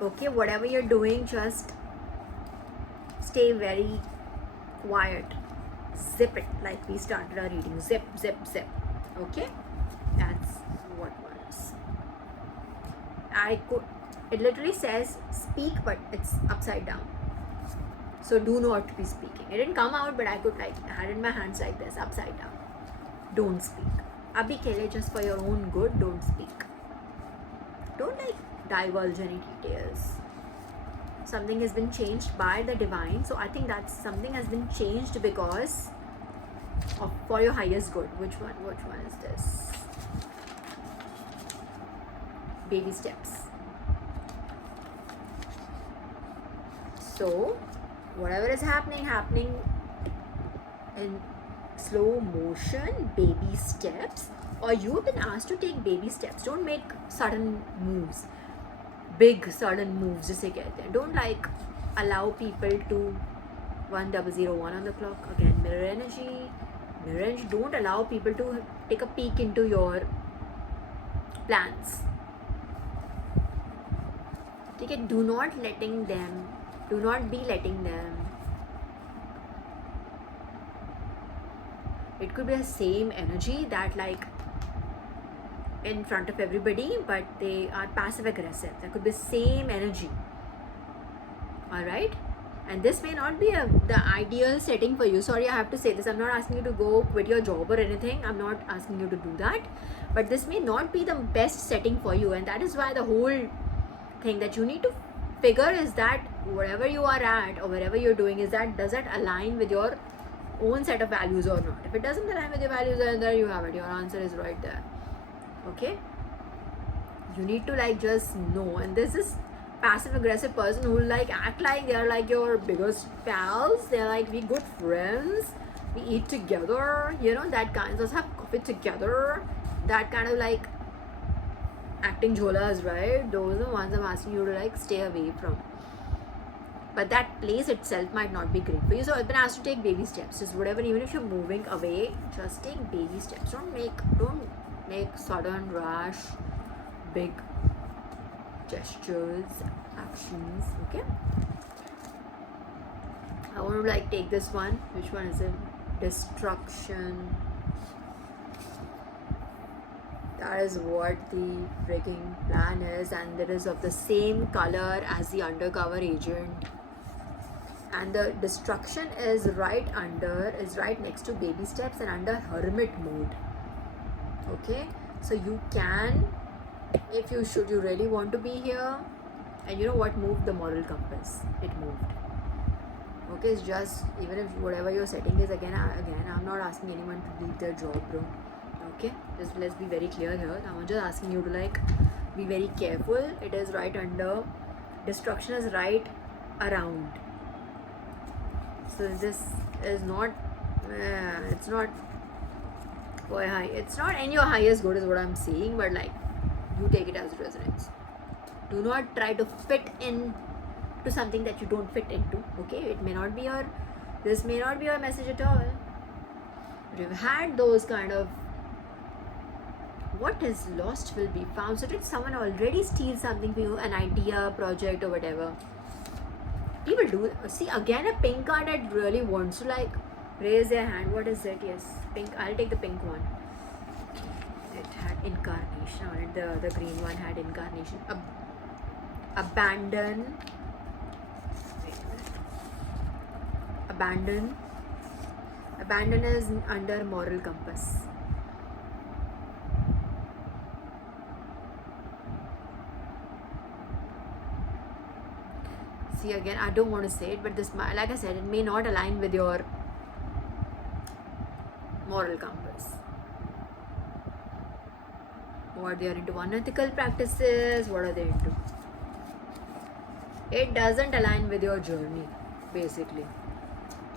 Okay, whatever you're doing, just stay very quiet. Zip it, like we started our reading. Zip, zip, zip. Okay, that's what was. It literally says speak, but it's upside down. So do not be speaking. It didn't come out, but I could like had in my hands like this, upside down. Don't speak. Abhi ke liye, just for your own good, don't speak. Don't like divulge any details. Something has been changed by the divine. So I think that something has been changed because of for your highest good. Which one is this? Baby steps. So whatever is happening in slow motion, baby steps, or you have been asked to take baby steps. Don't make sudden moves, big sudden moves जिसे कहते हैं. Don't like allow people to 1001 on the clock. Again, mirror energy. Don't allow people to take a peek into your plans. Okay, do not be letting them. It could be the same energy that like in front of everybody, but they are passive aggressive. That could be same energy. Alright? And this may not be the ideal setting for you. Sorry, I have to say this. I'm not asking you to go quit your job or anything. I'm not asking you to do that. But this may not be the best setting for you. And that is why the whole thing that you need to figure is that wherever you are at or wherever you're doing, is that does it align with your own set of values or not? If it doesn't align with your values, then there you have it. Your answer is right there. Okay? You need to like just know. And this is passive aggressive person who will like act like they are like your biggest pals. They're like, we good friends, we eat together, you know, that kind. Just have coffee together, that kind of like acting jholas, right? Those are the ones I'm asking you to like stay away from. But that place itself might not be great for you. So I've been asked to take baby steps. Just whatever, even if you're moving away, just take baby steps. Don't make sudden rash big gestures, actions. Okay, I want to like take this one. Which one is it? Destruction. That is what the freaking plan is, and it is of the same color as the undercover agent. And the destruction is right next to baby steps and under hermit mode. Okay, so you can, if you really want to be here. And you know what moved? The moral compass. It moved. Okay, it's just, even if whatever your setting is, again I'm not asking anyone to leave their job, bro. Okay, just let's be very clear here. I'm just asking you to like be very careful. It is right under, destruction is right around. So this is not it's not in your highest good is what I'm saying, but like you take it as resonance. Do not try to fit in to something that you don't fit into. Okay, this may not be your message at all. But you've had those kind of, what is lost will be found. So did someone already steal something for you, an idea, project, or whatever? People do. See, again a pink card that really wants to like raise their hand. What is it? Yes, pink. I'll take the pink one. It had incarnation on it. The green one had incarnation. Abandon. Abandon is under moral compass. see, again, I don't want to say it, but this, like I said, it may not align with your moral compass. What they are into, unethical practices, what are they into? It doesn't align with your journey, basically.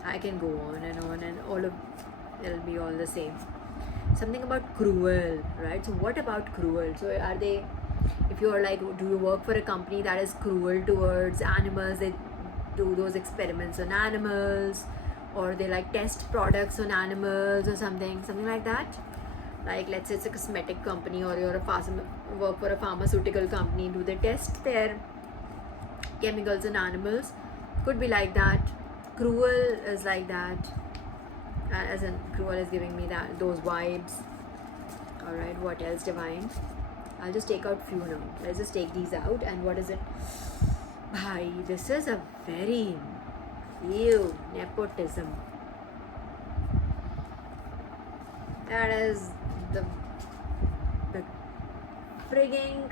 I can go on and all of it'll be all the same. Something about cruel, right? So what about cruel? So are they, if you're like, do you work for a company that is cruel towards animals? They do those experiments on animals, or they like test products on animals or something like that. Like, let's say it's a cosmetic company, or you're work for a pharmaceutical company. Do they test their chemicals on animals? Could be like that. Cruel is like that, as in cruel is giving me those vibes. All right, what else, divine? I'll just take out few now. Let's just take these out. And what is it? Bhai, this is a very few nepotism. That is the frigging,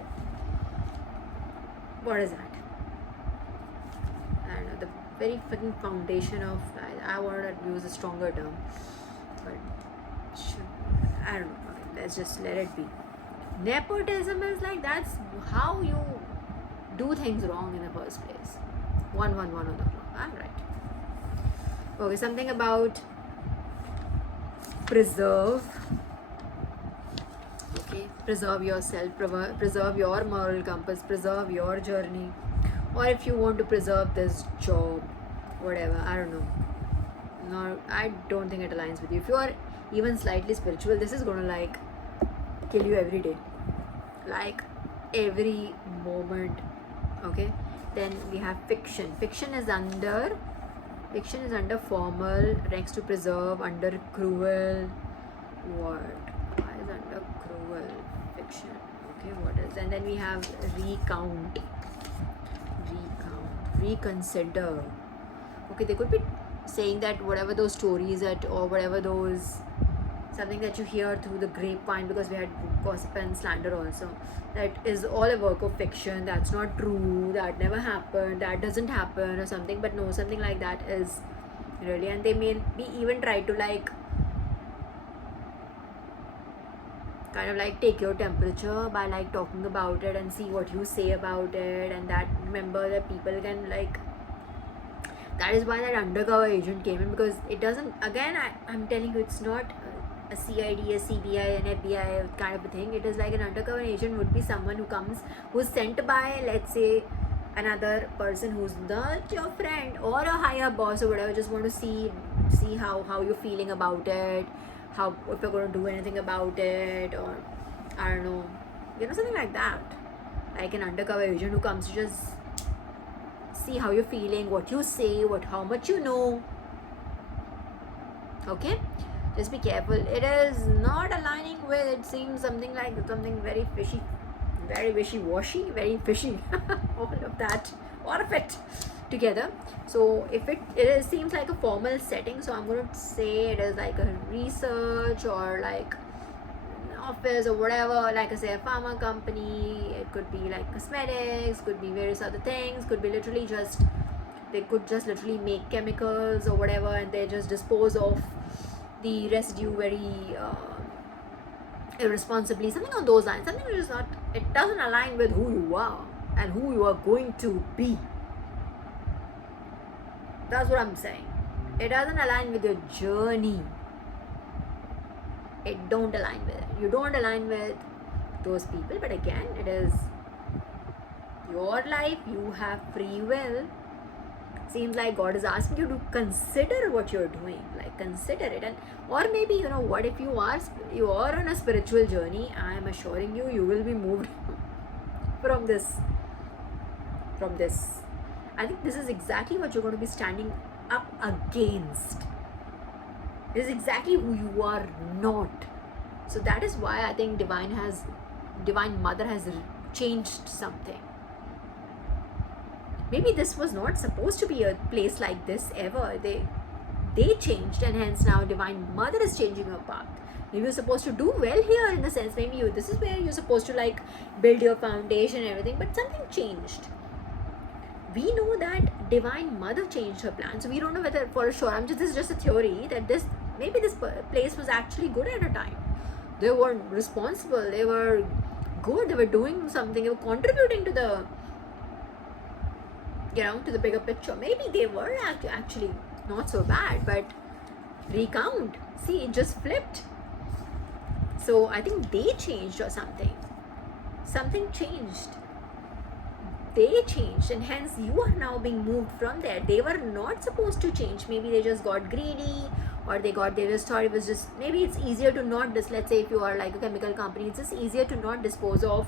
what is that? I don't know, the very fucking foundation of, I want to use a stronger term, but I don't know. Okay, let's just let it be. Nepotism is like, that's how you do things wrong in the first place. One on the clock. I'm right. Okay, something about preserve. Okay, preserve yourself, preserve your moral compass, preserve your journey, or if you want to preserve this job, whatever, I don't know. No, I don't think it aligns with you. If you are even slightly spiritual, this is gonna like kill you every day, like every moment. Okay, then we have fiction. Fiction is under formal, next to preserve, under cruel. Why is under cruel? Fiction. Okay, what is? And then we have recount, reconsider. Okay, they could be saying that whatever those stories or whatever those, something that you hear through the grapevine, because we had gossip and slander also, that is all a work of fiction, that's not true, that never happened, that doesn't happen, or something. But no, something like that is really, and they may be even try to like kind of like take your temperature by like talking about it and see what you say about it. And that, remember, that people can like, that is why that undercover agent came in, because it doesn't, again, I'm telling you, it's not a CID, a CBI, an FBI kind of a thing. It is like an undercover agent would be someone who's sent by, let's say, another person who's not your friend or a higher boss or whatever, just want to see how you're feeling about it, how, if you're going to do anything about it, or I don't know, something like that. Like an undercover agent who comes to just see how you're feeling, what you say, how much you know. Okay, just be careful. It is not aligning with, it seems something very fishy, very wishy-washy, very fishy. all of it together. So if it seems like a formal setting, so I'm going to say it is like a research or like an office or whatever, like I say, a pharma company. It could be like cosmetics, could be various other things, could be literally just, they could just literally make chemicals or whatever, and they just dispose of the residue very irresponsibly, something on those lines, something which is not, it doesn't align with who you are and who you are going to be. That's what I'm saying. It doesn't align with your journey. It don't align with it. You don't align with those people, but again, it is your life, you have free will. Seems like God is asking you to consider what you're doing, like consider it. And or maybe, what if you are on a spiritual journey, I am assuring you, you will be moved from this. I think this is exactly what you're going to be standing up against. This is exactly who you are not. So that is why I think Divine Mother has changed something. Maybe this was not supposed to be a place like this ever. They changed, and hence now Divine Mother is changing her path. Maybe you're supposed to do well here, in the sense, maybe this is where you're supposed to like build your foundation and everything, but something changed. We know that Divine Mother changed her plans. So we don't know whether for sure. This is just a theory that maybe this place was actually good at a time. They were responsible. They were good. They were doing something. They were contributing to the to the bigger picture. Maybe they were actually not so bad, but recount. See, it just flipped. So I think they changed or something. Something changed. They changed, and hence you are now being moved from there. They were not supposed to change. Maybe they just got greedy, or they just thought it was just, maybe it's easier to not let's say if you are like a chemical company, it's just easier to not dispose of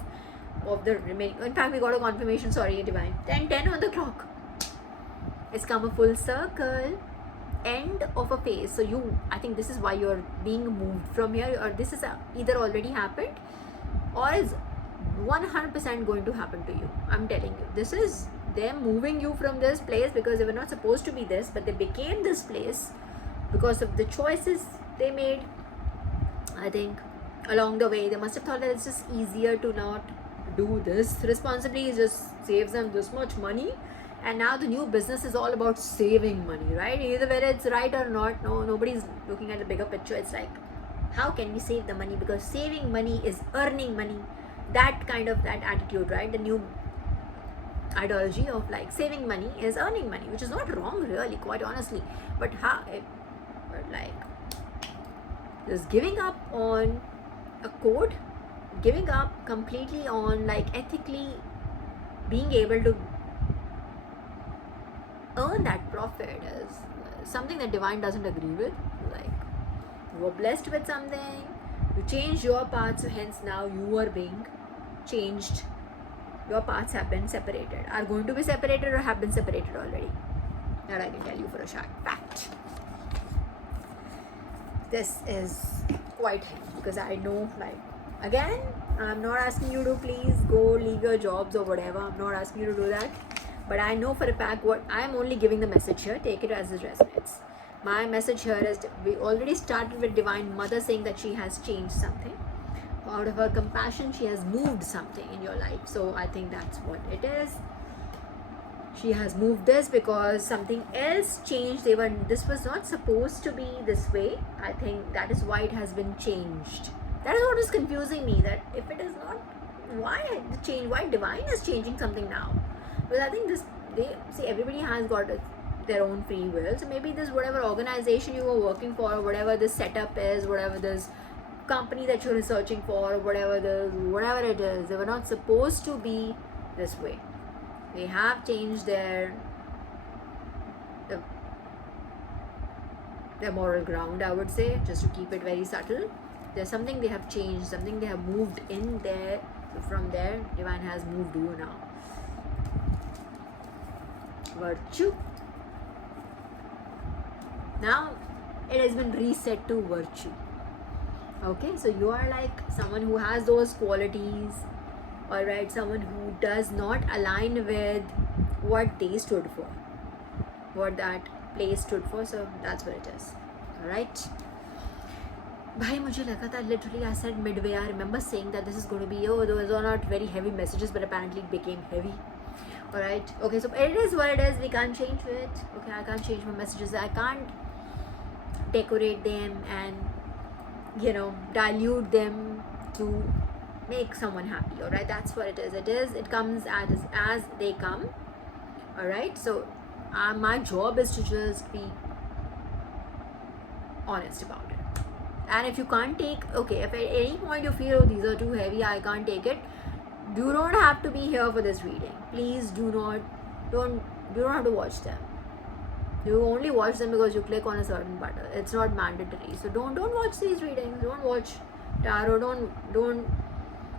the remaining. In fact, we got a confirmation, sorry, Divine. 10:10 on the clock. It's come a full circle. End of a phase. So I think this is why you're being moved from here, or this is either already happened or is 100% going to happen to you. I'm telling you, this is them moving you from this place because they were not supposed to be this, but they became this place because of the choices they made. I think along the way they must have thought that it's just easier to not do this responsibly. It just saves them this much money, and now the new business is all about saving money, right? Either whether it's right or not, nobody's looking at the bigger picture. It's like, how can we save the money? Because saving money is earning money. That attitude, right? The new ideology of like saving money is earning money, which is not wrong really, quite honestly. But like just giving up on a code, giving up completely on like ethically being able to earn that profit is something that Divine doesn't agree with. Like, you were blessed with something, you changed your path, so hence now you are being changed. Your paths have been separated, are going to be separated, or have been separated already. That I can tell you for a fact. This is quite heavy because I know, like, again, I'm not asking you to please go leave your jobs or whatever. I'm not asking you to do that. But I know for a fact what I'm only giving the message here. Take it as it resonates. My message here is we already started with Divine Mother saying that she has changed something. Out of her compassion, she has moved something in your life. So I think that's what it is. She has moved this because something else changed. This was not supposed to be this way. I think that is why it has been changed. That is what is confusing me. That if it is not, why the change? Why Divine is changing something now? Because I think everybody has got their own free will. So maybe this whatever organization you were working for, or whatever this setup is, whatever this company that you're researching for, whatever it is, they were not supposed to be this way. They have changed their moral ground, I would say, just to keep it very subtle. There's something they have changed, something they have moved in there. So from there, Divine has moved you now. Virtue. Now it has been reset to virtue. Okay, so you are like someone who has those qualities, alright, someone who does not align with what they stood for, what that place stood for. So that's what it is. Alright. Bhai, mujhe lagha tha, literally I said midway, I remember saying that this is going to be, those are not very heavy messages, but apparently it became heavy. Alright, okay, so it is what it is. We can't change it. Okay, I can't change my messages. I can't decorate them and dilute them to make someone happy. Alright, that's what it is. It comes as they come. Alright, so my job is to just be honest about it. And if you can't take, if at any point you feel these are too heavy, I can't take it, you don't have to be here for this reading. Please you don't have to watch them. You only watch them because you click on a certain button. It's not mandatory. So don't watch these readings. Don't watch tarot. Don't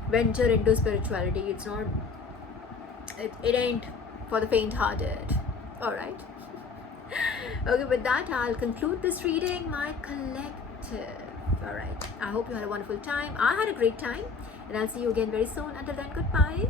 venture into spirituality. It's not. It ain't for the faint-hearted. All right. Okay. With that, I'll conclude this reading. My collective. All right. I hope you had a wonderful time. I had a great time, and I'll see you again very soon. Until then, goodbye.